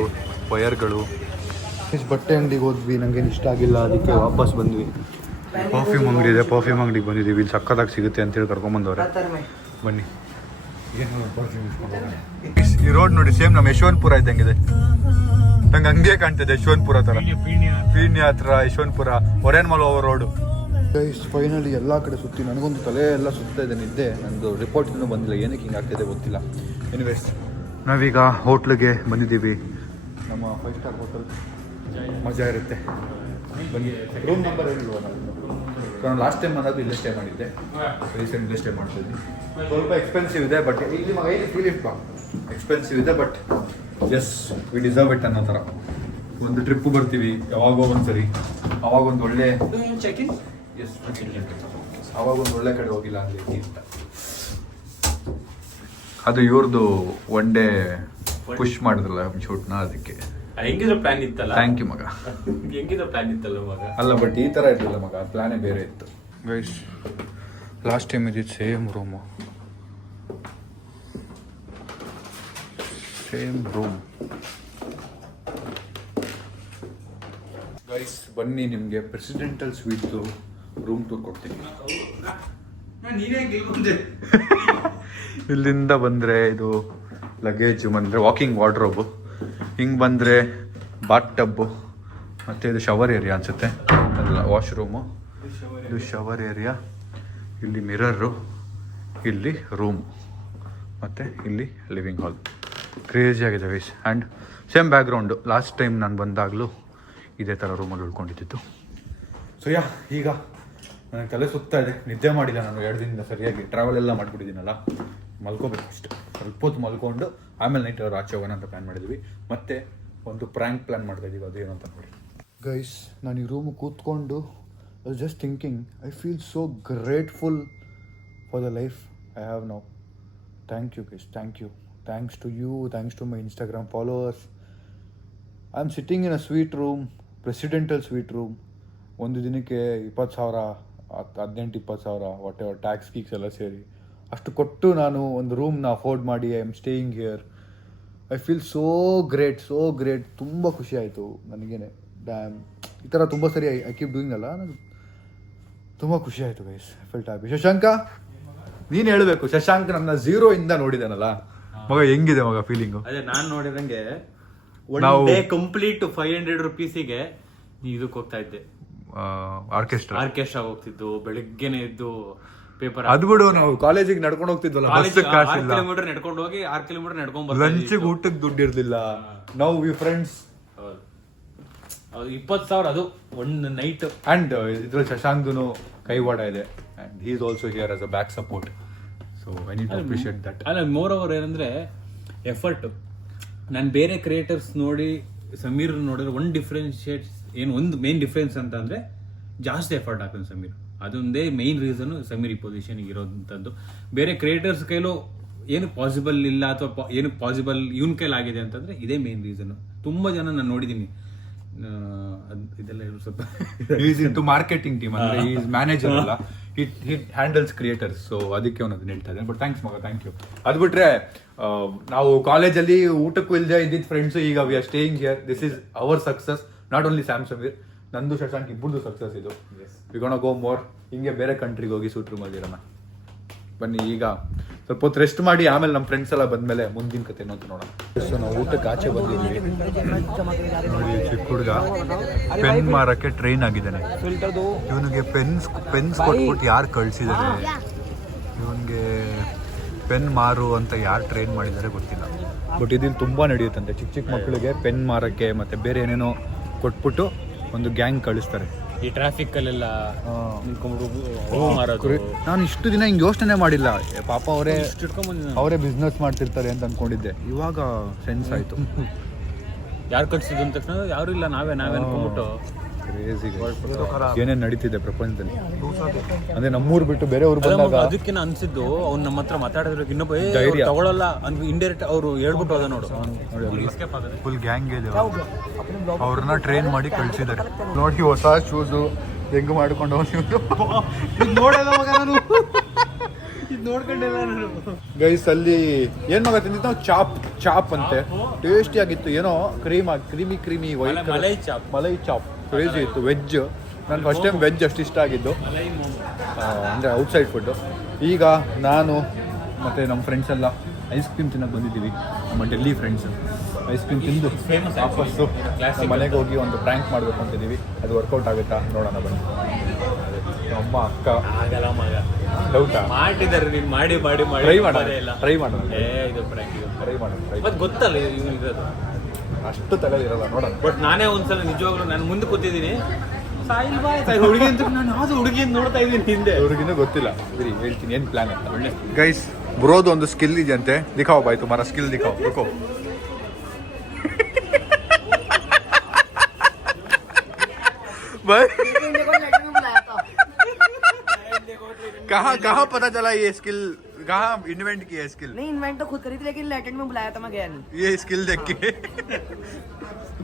ವಯರ್ಗಳು. ಎಷ್ಟು ಬಟ್ಟೆ ಅಂಗಡಿಗೆ ಹೋದ್ವಿ, ನನಗೇನು ಇಷ್ಟ ಆಗಿಲ್ಲ, ಅದಕ್ಕೆ ವಾಪಸ್ ಬಂದ್ವಿ. ಪರ್ಫ್ಯೂಮ್ ಅಂಗಡಿ ಇದೆ, ಪರ್ಫ್ಯೂಮ್ ಅಂಗಡಿಗೆ ಬಂದಿದ್ದೀವಿ. ಇಲ್ಲಿ ಸಕ್ಕತ್ತಾಗಿ ಸಿಗುತ್ತೆ ಅಂತೇಳಿ ಕರ್ಕೊಂಬಂದವ್ರೆ. ಬನ್ನಿ. ಈ ರೋಡ್ ನೋಡಿ ಸೇಮ್ ನಮ್ಮ ಯಶವಂತಪುರ ಇದ್ದಂಗಿದೆ. ನಂಗೆ ಹಂಗೆ ಕಾಣ್ತಿದೆ, ಯಶವಂತಪುರ ಥರ, ಪೀಣ್ಯ ಹತ್ರ ಯಶವಂತಪುರ, ಒರೇನ್ಮಲ್ ಓವರ್ ರೋಡು. ಫೈನಲಿ ಎಲ್ಲ ಕಡೆ ಸುತ್ತಿ ನನಗೊಂದು ತಲೆ ಎಲ್ಲ ಸುತ್ತಾ ಇದೆ, ನಿದ್ದೆ. ನಂದು ರಿಪೋರ್ಟ್ ಇನ್ನೂ ಬಂದಿಲ್ಲ, ಏನಕ್ಕೆ ಹಿಂಗೆ ಆಗ್ತಿದೆ ಗೊತ್ತಿಲ್ಲ. ಎನಿವೇಸ್ ನಾವೀಗ ಹೋಟ್ಲಿಗೆ ಬಂದಿದ್ದೀವಿ. ನಮ್ಮ 5 ಸ್ಟಾರ್ ಹೋಟೆಲ್ ಮಜಾ ಇರುತ್ತೆ. ಬನ್ನಿ. ರೂಮ್ ನಂಬರ್ ಏನಿಲ್ವ? ನಾನು ಲಾಸ್ಟ್ ಟೈಮ್ ಅನ್ನೋದು ಇಲ್ಲೇ ಸ್ಟೇ ಮಾಡಿದ್ದೆ, ರೀಸೆಂಟ್ ಇಲ್ಲೇ ಸ್ಟೇ ಮಾಡ್ತಿದ್ವಿ. ಸ್ವಲ್ಪ ಎಕ್ಸ್ಪೆನ್ಸಿವ್ ಇದೆ, ಬಟ್ ಇಲ್ಲಿ ಫೀಲ್ ಇಟ್ ಎಕ್ಸ್ಪೆನ್ಸಿವ್ ಇದೆ, but as we deserve it ಅನ್ನೋ ಥರ. ಒಂದು ಟ್ರಿಪ್ಪು ಬರ್ತೀವಿ ಯಾವಾಗೋ ಒಂದ್ಸರಿ, ಅವಾಗೊಂದು ಒಳ್ಳೆ ಎಸ್ ಅವಾಗೊಂದು ಒಳ್ಳೆ ಕಡೆ ಹೋಗಿಲ್ಲ ಅಂದರೆ ಅಂತ. ಅದು ಇವ್ರದ್ದು ಒನ್ ಡೇ ಪುಷ್ ಮಾಡಿದ್ರಲ್ಲ ಶೂಟ್ನ, ಅದಕ್ಕೆ ಹೆಂಗಿದ್ರು ಪ್ಲಾನ್ ಇತ್ತಲ್ಲ. ಥ್ಯಾಂಕ್ ಯು ಮಗ. ಹೆಂಗಿದ್ರು ಪ್ಲಾನ್ ಇತ್ತಲ್ಲ ಮಗ. ಅಲ್ಲ ಬಟ್ ಈ ಥರ ಇರಲಿಲ್ಲ ಮಗ, ಪ್ಲಾನೇ ಬೇರೆ ಇತ್ತು. ಗೈಸ್ ಲಾಸ್ಟ್ ಟೈಮ್ ಇದ್ದಿದ್ದು same room, same room. Guys ಬನ್ನಿ, ನಿಮಗೆ ಪ್ರೆಸಿಡೆಂಟಲ್ ಸ್ವೀಟ್ದು ರೂಮ್ ಟೂರ್ ಕೊಡ್ತೀನಿ. ಇಲ್ಲಿಂದ ಬಂದರೆ ಇದು ಲಗೇಜ್, ಬಂದರೆ ವಾಕಿಂಗ್ ವಾರ್ಡ್ರೋಬು, ಹಿಂಗೆ ಬಂದರೆ ಬಾತ್ ಟಬ್ಬು, ಮತ್ತು ಇದು ಶವರ್ ಏರಿಯಾ ಅನಿಸುತ್ತೆ, ಅಲ್ಲ ವಾಶ್ರೂಮು. ಇದು ಶವರ್ ಏರಿಯಾ, ಇಲ್ಲಿ ಮಿರರು, ಇಲ್ಲಿ ರೂಮ್, ಮತ್ತು ಇಲ್ಲಿ ಲಿವಿಂಗ್ ಹಾಲ್. ಕ್ರೇಜಿ ಆಗಿದೆ ವೈಸ್. And same background. Last time ನಾನು ಬಂದಾಗಲೂ ಇದೇ ಥರ ರೂಮಲ್ಲಿ ಉಳ್ಕೊಂಡಿದ್ದು. ಸೊ ಈಗ ನನಗೆ ತಲೆ ಸುತ್ತಾ ಇದೆ, ನಿದ್ದೆ ಮಾಡಿಲ್ಲ ನಾನು 2 ದಿನದಿಂದ ಸರಿಯಾಗಿ. ಟ್ರಾವೆಲ್ ಎಲ್ಲ ಮಾಡಿಬಿಟ್ಟಿದ್ದೀನಲ್ಲ, ಮಲ್ಕೋಬೇಕು ಇಷ್ಟು. ಸ್ವಲ್ಪ ಹೊತ್ತು ಮಲ್ಕೊಂಡು ಆಮೇಲೆ ನೈಟ್ ಅವ್ರು ಆಚೆ ಹೋಗೋಣ ಅಂತ ಪ್ಲ್ಯಾನ್ ಮಾಡಿದ್ವಿ. ಮತ್ತು ಒಂದು ಪ್ರ್ಯಾಂಕ್ ಪ್ಲ್ಯಾನ್ ಮಾಡ್ತಾ ಇದ್ದೀವಿ, ಅದೇನು ಅಂತ ನೋಡಿ. ಗೈಸ್ ನಾನು ಈ ರೂಮ್ ಕೂತ್ಕೊಂಡು just thinking, I feel so grateful for the life I have now. Thank you guys, thank you. Thanks to you, thanks to my Instagram followers. I am sitting in a suite room, presidential suite room. ಒಂದು ದಿನಕ್ಕೆ 20,000, 18-20,000 ವಾಟ್ ಎವರ್ ಟ್ಯಾಕ್ಸ್ ಗೀಕ್ಸ್ ಎಲ್ಲ ಸೇರಿ ಅಷ್ಟು ಕೊಟ್ಟು ನಾನು ಒಂದು ರೂಮ್ನ ಅಫೋರ್ಡ್ ಮಾಡಿ I am staying here. I feel so great, so great. ತುಂಬ ಖುಷಿ ಆಯಿತು ನನಗೇನೆ. ಡ್ಯಾಮ್, ಈ ಥರ ತುಂಬ ಸರಿ ಐ ಕೀಪ್ ಡೂಯಿಂಗ್ ಅಲ್ಲ, ನನಗೆ ತುಂಬ ಖುಷಿ ಆಯಿತು guys. I felt happy. Shashanka ನೀನು ಹೇಳಬೇಕು, ಶಶಾಂಕ್ ನನ್ನ 0 ಇಂದ ನೋಡಿದಾನಲ್ಲ ಮಗ, ಹೆಂಗಿದೆ ಮಗ ಫೀಲಿಂಗು? ಅದೇ ನಾನು ನೋಡಿದಂಗೆ ನಾವು ಕಂಪ್ಲೀಟ್ 500 ರುಪೀಸಿಗೆ ಇದಕ್ಕೆ ಹೋಗ್ತಾ ಇದ್ದೆ, ಆರ್ಕೆಸ್ಟ್ರಾ ಹೋಗ್ತಿದ್ದು. ಬೆಳಿಗ್ಗೆನೆ ಇದ್ದು ಪೇಪರ್ ಅದು ಬಿಡು, ನಾವು ಕಾಲೇಜಿಗೆ ನಡ್ಕೊಂಡು ಹೋಗ್ತಿದ್ವಲ್ಲ, 6 ಕಿಲೋಮೀಟರ್ ನಡ್ಕೊಂಡು ಹೋಗಿ 6 ಕಿಲೋಮೀಟರ್ ನಡ್ಕೊಂಡು ಬರ್ತೀವಿ. ಲಂಚಿಗೆ ಊಟಕ್ಕೆ ದುಡ್ಡು ಇರ್ಲಿಲ್ಲ. ನಾವು ವಿ ಫ್ರೆಂಡ್ಸ್. 20,000 ಅದು ಒಂದು ನೈಟ್. ಅಂಡ್ ಇದ್ರಲ್ಲಿ ಶಶಾಂಕ್ದು ಕೈವಾಡ ಇದೆ, and he is also here as a back support. So I need to appreciate that. ಅಲ್ಲ, ಮೋರ್ ಓವರ್ ಏನಂದ್ರೆ ಎಫರ್ಟ್. ನಾನು ಬೇರೆ ಕ್ರಿಯೇಟರ್ಸ್ ನೋಡಿ ಸಮೀರ್ ನೋಡಿದ್ರೆ ಒಂದು ಮೇನ್ ಡಿಫ್ರೆನ್ಸ್ ಅಂತ ಅಂದ್ರೆ ಜಾಸ್ತಿ ಎಫರ್ಟ್ ಹಾಕೋದು ಸಮೀರ್. ಅದೊಂದೇ ಮೇನ್ ರೀಸನ್ ಸಮೀರ್ ಈ ಪೊಸಿಷನ್ಗೆ ಇರೋದಂಥದ್ದು. ಬೇರೆ ಕ್ರಿಯೇಟರ್ಸ್ ಕೈಲೂ ಏನು ಪಾಸಿಬಲ್ ಇಲ್ಲ, ಅಥವಾ ಏನು ಪಾಸಿಬಲ್ ಇವನ್ ಕೈಲಿ ಆಗಿದೆ ಅಂತಂದ್ರೆ ಇದೇ ಮೇನ್ ರೀಸನ್. ತುಂಬಾ ಜನ ನಾನು ನೋಡಿದ್ದೀನಿ, ಇದೆಲ್ಲ ಸ್ವಲ್ಪ ಮಾರ್ಕೆಟಿಂಗ್ ಟೀಮ್ ಅಂದ್ರೆ ಈಸ್ ಮ್ಯಾನೇಜರ್ ಅಲ್ಲ, ಹಿ ಹ್ಯಾಂಡಲ್ಸ್ ಕ್ರಿಯೇಟರ್ಸ್. ಸೊ ಅದಕ್ಕೆ ಅವನದನ್ನ ಹೇಳ್ತಾ ಇದ್ದಾನೆ. ಬಟ್ ಥ್ಯಾಂಕ್ಸ್ ಮಗ, ಥ್ಯಾಂಕ್ ಯು. ಅದು ಬಿಟ್ರೆ ನಾವು ಕಾಲೇಜಲ್ಲಿ ಊಟಕ್ಕೂ ಇಲ್ಲದೆ ಇದ್ದಿದ್ದ ಫ್ರೆಂಡ್ಸ್, ಈಗ we are staying here. This is our success, not only Sam Sameer, ನಂದು ಶಶಾಂಕ್ ಇಬ್ಬರದು ಸಕ್ಸಸ್ ಇದು. ವಿ ಗೋನಾ ಗೋ ಮೋರ್. ಹಿಂಗೆ ಬೇರೆ ಕಂಟ್ರಿಗೆ ಹೋಗಿ ಸೂಟ್ ರೂಮಲ್ಲಿ ಇರೋಣ. ಬನ್ನಿ ಈಗ ಸ್ವಲ್ಪ ಹೊತ್ತು ರೆಸ್ಟ್ ಮಾಡಿ ಆಮೇಲೆ ನಮ್ಮ ಫ್ರೆಂಡ್ಸ್ ಎಲ್ಲ ಬಂದಮೇಲೆ ಮುಂದಿನ ಕತೆ ಏನೋ ಅಂತ ನೋಡೋಣ. ಸೊ ನಾವು ಊಟಕ್ಕೆ ಆಚೆ ಬಂದಿದ್ವಿ. ನೋಡಿ ಚಿಕ್ಕ ಹುಡುಗ ಪೆನ್ ಮಾರಕ್ಕೆ ಟ್ರೈನ್ ಆಗಿದ್ದಾನೆ. ಇವನಿಗೆ ಪೆನ್ಸ್ ಕೊಟ್ಬಿಟ್ಟು ಯಾರು ಕಳಿಸಿದ್ದಾರೆ, ಇವನಿಗೆ ಪೆನ್ ಮಾರು ಅಂತ ಯಾರು ಟ್ರೈನ್ ಮಾಡಿದ್ದಾರೆ ಗೊತ್ತಿಲ್ಲ. ಬಟ್ ಇದನ್ನು ತುಂಬ ನಡೆಯುತ್ತಂತೆ, ಚಿಕ್ಕ ಚಿಕ್ಕ ಮಕ್ಕಳಿಗೆ ಪೆನ್ ಮಾರಕ್ಕೆ ಮತ್ತು ಬೇರೆ ಏನೇನೋ ಕೊಟ್ಬಿಟ್ಟು ಒಂದು ಗ್ಯಾಂಗ್ ಕಳಿಸ್ತಾರೆ. ಈ ಟ್ರಾಫಿಕ್ ಅಲ್ಲೆಲ್ಲ ನಾನು ಇಷ್ಟು ದಿನ ಹಿಂಗೆ ಯೋಚನೆ ಮಾಡಿಲ್ಲ. ಪಾಪ ಅವರೇ ಬಿಸ್ನೆಸ್ ಮಾಡ್ತಿರ್ತಾರೆ ಅಂತ ಅನ್ಕೊಂಡಿದ್ದೆ. ಇವಾಗ ಸೆನ್ಸ್ ಆಯ್ತು. ಯಾರು ಕಟ್ಸಿದ್ದು ಅಂದ ತಕ್ಷಣ ಯಾರು ಇಲ್ಲ ನಾವೇ ಅನ್ಕೊಂಡ್ಬಿಟ್ಟು ಕ್ರೇಜಿ ಏನೇನು ನಡೀತಿದೆ ಪ್ರಪಂಚದಲ್ಲಿ. ಅಂದ್ರೆ ನಮ್ಮೂರು ಬಿಟ್ಟು ಬೇರೆ ಊರು ಬಂದಾಗ ಅದಕ್ಕಿನ್ನ ಅನ್ಸಿದ್ದು ಅವ್ನು ನಮ್ಮ ಹತ್ರ ಮಾತಾಡಿದ್ರೆ ಇನ್ನೊಬ್ಬ ಧೈರ್ಯ. ತಗೊಳ್ಳಲ್ಲ ಅನ್ಕೊ ಇಂಡೈರೆಕ್ಟ್ ಅವರು ಹೇಳ್ಬಿಟ್ಟು ಹೋದ ನೋಡು. ಫುಲ್ ಗ್ಯಾಂಗ್ ಇದೆ ಅವ್ರನ್ನ ಟ್ರೈನ್ ಮಾಡಿ ಕಳ್ಸಿದ್ದಾರೆ. ನೋಡಿ ಹೊಸ ಶೂಸು ಹೆಂಗ್ ಮಾಡ್ಕೊಂಡು ಗೈಸ್ ಅಲ್ಲಿ ಏನ್ ಮಗ ತಿಂದಿದ್ದು ನಾವು ಚಾಪ್ ಅಂತೆ, ಟೇಸ್ಟಿ ಆಗಿತ್ತು. ಏನೋ creamy white malai chop crazy ಇತ್ತು. ವೆಜ್ ನಾನು ಫಸ್ಟ್ ಟೈಮ್ ವೆಜ್ ಅಷ್ಟು ಇಷ್ಟ ಆಗಿದ್ದು, ಅಂದರೆ ಔಟ್ಸೈಡ್ ಫುಡ್ಡು. ಈಗ ನಾನು ಮತ್ತು ನಮ್ಮ ಫ್ರೆಂಡ್ಸ್ ಎಲ್ಲ ಐಸ್ ಕ್ರೀಮ್ ತಿನ್ನೋಕೆ ಬಂದಿದ್ದೀವಿ. ನಮ್ಮ ಡೆಲ್ಲಿ ಫ್ರೆಂಡ್ಸ್ ಐಸ್ ಕ್ರೀಮ್ ತಿಂದು ವಾಪಸ್ಸು ಮನೆಗೆ ಹೋಗಿ ಒಂದು ಪ್ರ್ಯಾಂಕ್ ಮಾಡಬೇಕು ಅಂತಿದ್ದೀವಿ. ಅದು ವರ್ಕೌಟ್ ಆಗುತ್ತಾ ನೋಡೋಣ ಬನ್ನಿ. ಅಮ್ಮ ಅಕ್ಕ ಆಗಲ್ಲ ಮಗ ಡೌಟಾ ಮಾಡಿದ್ದಾರೆ ನೀನು ಮಾಡಿ ಟ್ರೈ ಮಾಡೋಣ ಮತ್ತೆ ಗೊತ್ತಲ್ಲ ಇವ್ನು ಇರೋದು ಅಷ್ಟು ತಲೆದಿರಲ್ಲ ನೋಡೋಣ. ಬಟ್ ನಾನೇ ಒಂದ್ಸಲ ನಿಜವಾಗ್ಲೂ ನಾನು ಮುಂದೆ ಕೂತಿದ್ದೀನಿ ಹುಡುಗಿ ಅಂತ ನಾನು ಯಾವ್ದು ಹುಡುಗಿ ಅಂತ ನೋಡ್ತಾ ಇದ್ದೀನಿ ಹಿಂದೆ. ಅವ್ರಿಗಿನ್ನೂ ಗೊತ್ತಿಲ್ಲ. ಬರೀ ಹೇಳ್ತೀನಿ ಏನು ಪ್ಲಾನ್ ಅಂತ. ಒಳ್ಳೆ ಗೈಸ್ ಬರೋದು ಒಂದು ಸ್ಕಿಲ್ ಇದೆಯಂತೆ. ದಿಖಾವ್ ಬಾಯ್ ತುಮಾರ ಸ್ಕಿಲ್ ದಿಖಾವ್. ರುಕೋ कहाँ पता चला ये स्किल, कहाँ इन्वेंट किया स्किल? नहीं इन्वेंट तो खुद करी थी, लेकिन लैटेंट में बुलाया था, मैं गया नहीं. ये स्किल देख के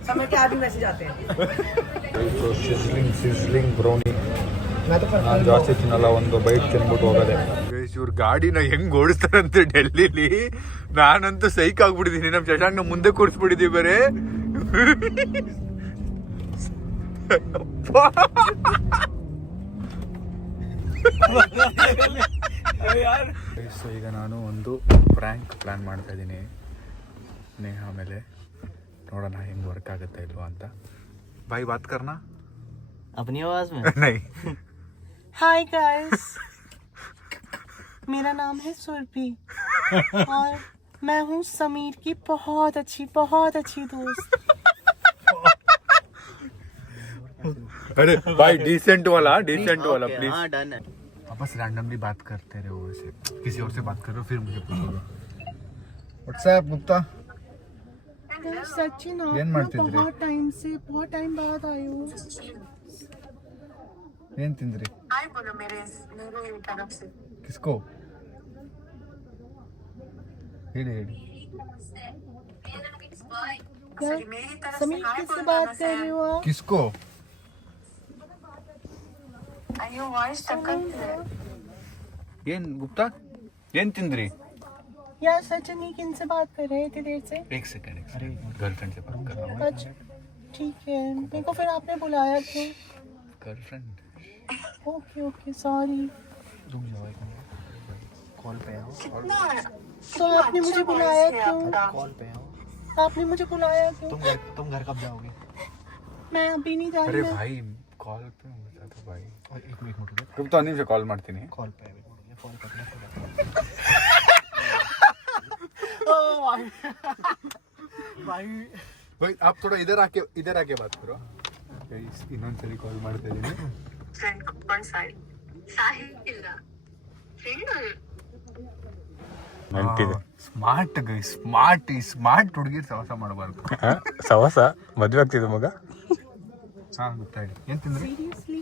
समय के आगे मैसेज आते हैं. ಸಿಸ್ಲಿಂಗ್ ಬ್ರೌನಿ ನಾನು ಜಾಸ್ತಿ ತಿನ್ನಲ್ಲ, ಒಂದು ಬೈಟ್ ತಿನ್ಬಿಟ್ಟು ಹೋಗೋದೆ. ಇವ್ರ ಗಾಡಿನ ಹೆಂಗ್ ಓಡಿಸ್ತಾರಂತೆ ಡೆಲ್ಲಿಲಿ. ನಾನಂತೂ ಸೈಕ್ ಆಗ್ಬಿಟ್ಟಿದ್ದೀನಿ. ನಮ್ಮ ಶಶಾಂಕ್ನ ಮುಂದೆ ಕೂರಿಸ್ಬಿಟ್ಟಿದ್ದೀವಿ ಬೇರೆ. ಈಗ ನಾನು ಒಂದು ಪ್ರ್ಯಾಂಕ್ ಪ್ಲಾನ್ ಮಾಡ್ತಾ ಇದ್ದೀನಿ ನೇಹಾ ಮೇಲೆ. ನೋಡೋಣ ಹೆಂಗ್ ವರ್ಕ್ ಆಗುತ್ತೆ ಇಲ್ವಾ ಅಂತ. भाई बात करना अपनी आवाज में. नहीं. हाय गाइस, मेरा नाम है सुरभि और मैं हूँ समीर की बहुत अच्छी दोस्त. अरे भाई डिसेंट वाला प्लीज. हाँ डन है. बस रैंडमली बात करते रहे वो से, किसी और से बात कर रहे हो फिर मुझे पूछोगे. व्हाट्सएप गुप्ता सचिन ಏನ್ ಮಾಡ್ತಿದ್ರಿ? बहुत टाइम बाद आई हूँ. ಏನ್ ತಿಂದ್ರಿ? हाय बोलो मेरे तरफ से. किसको? ಹೇಳಿ सॉरी मेरी तरफ से समीर हाय किससे बोलो बात कर रही हो आप? किसको? अयो वॉइस टक्कर ಏನ್ ಗುಪ್ತಾ ಏನ್ ತಿಂದ್ರಿ? यार सचिन ये किन से बात कर रहे थे देर से? एक सेकंड. अरे गर्लफ्रेंड से बात कर रहा हूँ. अच्छा ठीक है, मेरे को फिर आपने बुलाया क्यों? Girlfriend okay sorry. रुक जाओ एक मिनट. कॉल पे आओ. तो आपने मुझे बुलाया क्यों? कॉल पे आओ. आपने मुझे बुलाया क्यों? तुम घर कब जाओगे? मैं अभी नहीं जा अरे रही. भाई कॉल पे बता दो भाई. एक मिनट गुप्ता ಒಂದು ನಿಮಿಷ ಕಾಲ್ ಮಾಡ್ತೀನಿ. ಕಾಲ್ पे फोन करना. भाई आप थोड़ा इधर आके बात करो. ಇನ್ನೊಂದ್ಸರಿ ಕಾಲ್ ಮಾಡ್ತಾ ಇದ್ದೀನಿ. फ्रेंड कौन साहिल फ्रेंड ಸ್ಮಾರ್ಟ್ ಗೈ ಸ್ಮಾರ್ಟ್ ಹುಡುಗಿರ್ ಸವಾಸ ಮಾಡಬಾರ್ದು. ಸವಾಸ ಮದ್ವೆ ಆಗ್ತಿದೆ ಮಗ. ಹಾ ಗೊತ್ತಾಯ್ತು. ಏನ್ ತಿಂದ್ರಿ? सीरियसली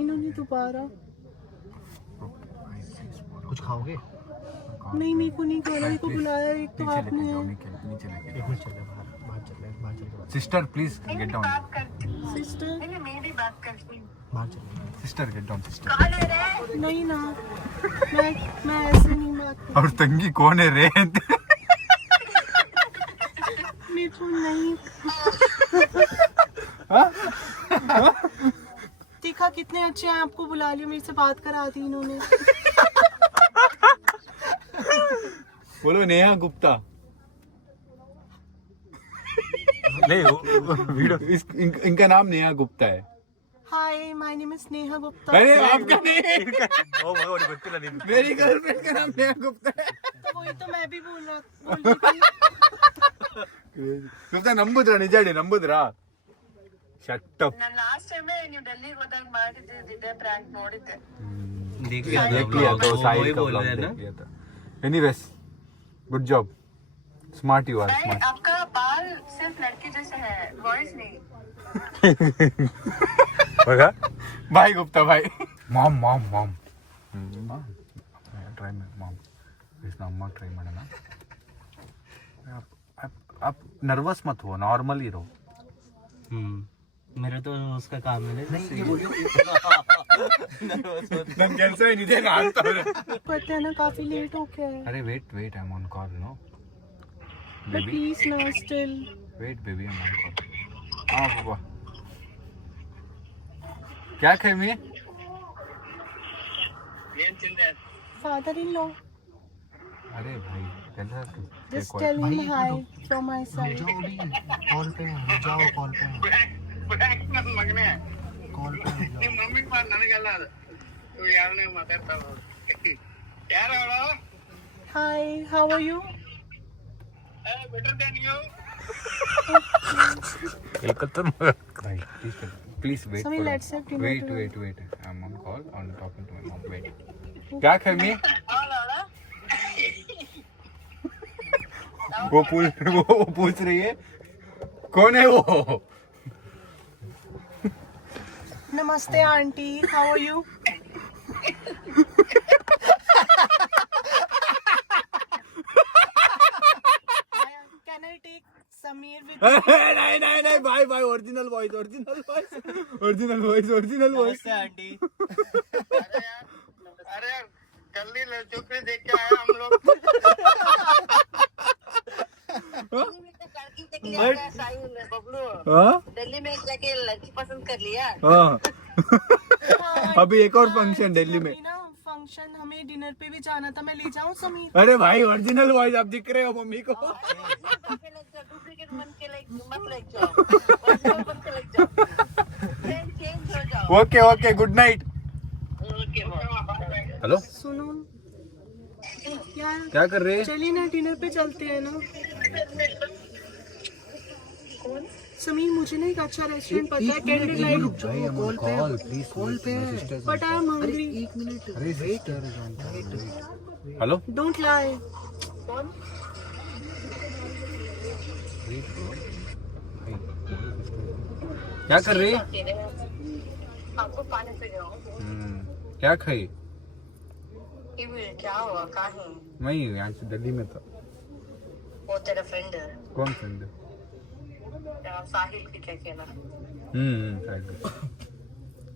इन्होंने दोबारा कुछ खाओगे? नहीं मेरे को नहीं खाना, मेरे को बुलाया एक तो आपने. Sister please get down. Sister मैं भी बात करती हूँ. Sister get down. सिस्टर कौन है रे? नहीं ना, मैं ऐसे नहीं बात करती. और तंगी कौन है रे? मेरे को नहीं. देखा कितने अच्छे हैं, आपको बुला लिया, मेरे से बात करा दी इन्होंने. बोलो नेहा गुप्ता. नहीं वीडियो इनका नाम नेहा गुप्ता है. Hi my name is Neha Gupta. अरे आपका नहीं, ಗೊತ್ತಿಲ್ಲ ನಿಮ್ಗೆ. मेरी गर्लफ्रेंड का नाम नेहा गुप्ता है. तो वही तो मैं भी बोल रही थी. ಗುಪ್ತಾ ನಂಬುದ್ರಾ? ನಿಜ ಹೇಳಿ ನಂಬುದ್ರಾ? Shut up. ನಾನು ಲಾಸ್ಟ್ ಟೈಮ್ ನೀವು ಡೆಲ್ಲಿಗೆ ಹೋದಾಗ ಮಾಡಿದ್ದೆ ಪ್ರ್ಯಾಂಕ್ ನೋಡಿದ್ದೆ. देख लिया तो साहिल का ब्लॉग देख लिया था. Anyways good job, smart you are मैं स्मार्ट. आपका बाल सिर्फ लड़के जैसे है, वॉइस नहीं। ಮಗ bye Gupta bye. Mom mom mom try mom ನಮ್ಮ ಅಮ್ಮ ಟ್ರೈ ಮಾಡೋಣ. आप नर्वस मत हो, नॉर्मल ही रहो. मेरा तो उसका काम है नहीं ನನ್ನ ಕೆಲಸ ಏನಿದೆ ಅಂತವ್ರೆ. पता है ना काफी लेट हो गया है. अरे wait wait I am on call no But baby. please no still. Wait baby I am on call. हाँ बाबा क्या खाए मैं? Father-in-law. अरे भाई Just tell him hi from my side. Call पे जाओ, कॉल पे कॉल पे Hi, how are you? ಹೇಳ್ಕೊತಾರ ಮಗ. Please wait. Samir, let's have dinner wait together. Wait wait I am on call on talking to my mom. Wait क्या खाए मैं? वो पूछ रही है कौन है वो? Namaste auntie, how are you? Can I take Samir with me? नहीं भाई भाई ओरिजिनल वॉइस. नमस्ते आंटी. अरे यार कल ही छोकरी देख के आया हम लोग। बबलू दिल्ली में जाके लड़की पसंद कर लिया। अभी एक और फंक्शन दिल्ली में. अभी ना फंक्शन हमें डिनर पे भी जाना था, मैं ले जाऊं समीर? अरे भाई ओरिजिनल वॉइस आप दिख रहे हो मम्मी को. डुप्लीकेट मन के मत लग जाओ, ओरिजिनल बन के लग जाओ, चेंज हो जाओ। Okay okay good night. Hello सुनो यार, क्या कर रहे हैं? चलिए ना डिनर पे चलते हैं ना. समीर मुझे ना एक अच्छा रेस्टोरेंट पता है, कैंडल लाइट. कॉल पे बट आई एम हंग्री. एक minute wait. Hello don't lie. क्या कर रही है? आपको पानी से गया क्या खाई? क्या हुआ? कहाँ है मैं यहाँ से दिल्ली में था. वो? तेरा फ्रेंड है कौन फ्रेंड है? साहिल की क्या कहना? शायद.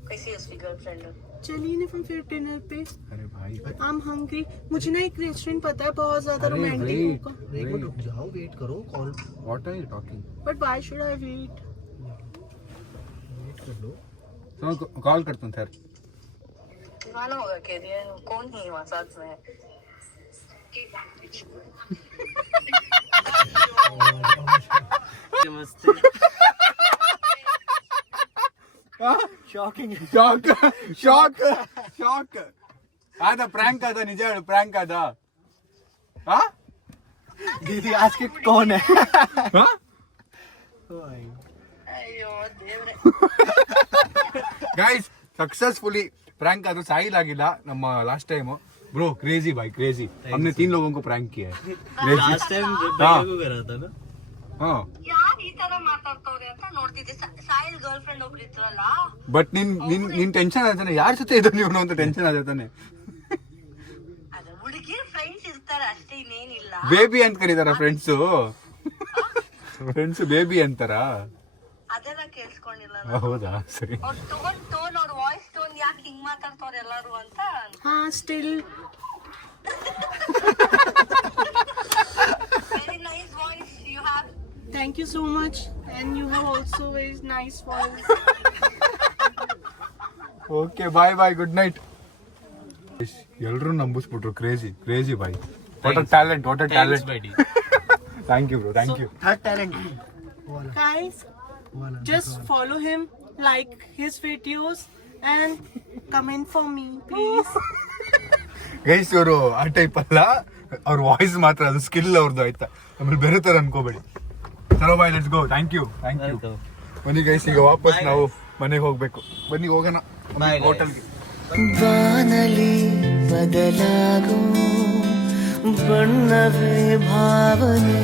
कैसी है उसकी गर्लफ्रेंड? चलिए ना फिर डिनर पे. अरे भाई आई एम हंग्री. मुझे ना एक रेस्टोरेंट पता है बहुत ज्यादा रोमांटिक होगा. एक मिनट रुक जाओ, वेट करो. Call what are you talking? But why should I wait? कर लो. तो कॉल करता हूँ सर. दीवाना होगा कह दिया. कौन है वहाँ साथ में? नमस्ते. ಶಾಕಿಂಗ್. ಶಾಕ್ ಆದ ಪ್ರಾಂಕ್ ಆದ ನಿಜ ಹೇಳು. ಪ್ರಾಂಕ್ ಆದ. दीदी आज के कौन है? ಗೈಸ್ सक्सेसफुली प्रैंक आदो. साहिल ಆಗಿಲ್ಲ ನಮ್ಮ ಲಾಸ್ಟ್ ಟೈಮ್. ब्रो क्रेजी भाई क्रेजी. हमने 3 लोगों को प्रैंक किया है. लास्ट टाइम भैया को करा था ना. हाँ ಯಾರು ಈ ತರ ಮಾತಾಡ್ತವ್ರೆ ಅಂತ ನೋಡ್ತಿದ್ದೆ. ಸಾಯಿಲ್ ಗರ್ಲ್ ಫ್ರೆಂಡ್ ಒಬ್ರು ಇದ್ರಲ್ಲ, ಬಟ್ ನಿನ್ ಟೆನ್ಷನ್ ಆಯ್ತಾನೆ. ಯಾರ ಜೊತೆ ಇದ್ರು ನೀವು ಅಂತ ಟೆನ್ಷನ್ ಆಯ್ತಾನೆ. ಅದು ಹುಡುಗಿರ್ ಫ್ರೆಂಡ್ಸ್ ಇರ್ತಾರೆ ಅಷ್ಟೇ, ಇನ್ನೇನಿಲ್ಲ. ಬೇಬಿ ಅಂತ ಕರೀತಾರ ಫ್ರೆಂಡ್ಸು. ಫ್ರೆಂಡ್ಸ್ ಬೇಬಿ ಅಂತಾರ. ಅದೆಲ್ಲ ಕೇಳಿಸ್ಕೊಂಡಿಲ್ಲ. ಹೌದಾ ಸರಿ. ಅವ್ರ ಟೋನ್ ಅವ್ರ ವಾಯ್ಸ್ ಟೋನ್ ಯಾಕೆ ಹಿಂಗ್ ಮಾತಾಡ್ತವ್ರ ಎಲ್ಲಾರು ಅಂತ. हाँ still. Very nice voice you have. Thank you so much. And you have also very nice voice. Okay bye bye good night. ಎಲ್ರು ನಂಬಿಸ್ಬಿಟ್ರು. Crazy boy. What a talent. Thank you bro. Thank you. Third talent. Guys, just follow him, like his videos and comment for me please. Guys ಇವರು ಆ ಟೈಪ್ ಅಲ್ಲ. ಅವ್ರ ವಾಯ್ಸ್ ಮಾತ್ರ ಅದು ಸ್ಕಿಲ್ ಅವ್ರದ್ದು. ಆಯ್ತಾ? ಆಮೇಲೆ ಬೇರೆ ತರ ಅನ್ಕೋಬೇಡಿ. ಚಲೋ bye let's go. Thank you. ಬನ್ನಿ ಗೈಸ್ ಈಗ ವಾಪಸ್ ನಾವು ಮನೆಗೆ ಹೋಗ್ಬೇಕು. ಬನ್ನಿ ಹೋಗೋಣ ಹೋಟೆಲ್ಗೆ. ಬಾನಲಿ ಬದಲಾಗೋ ಬಣ್ಣವೇ ಭಾವನೆ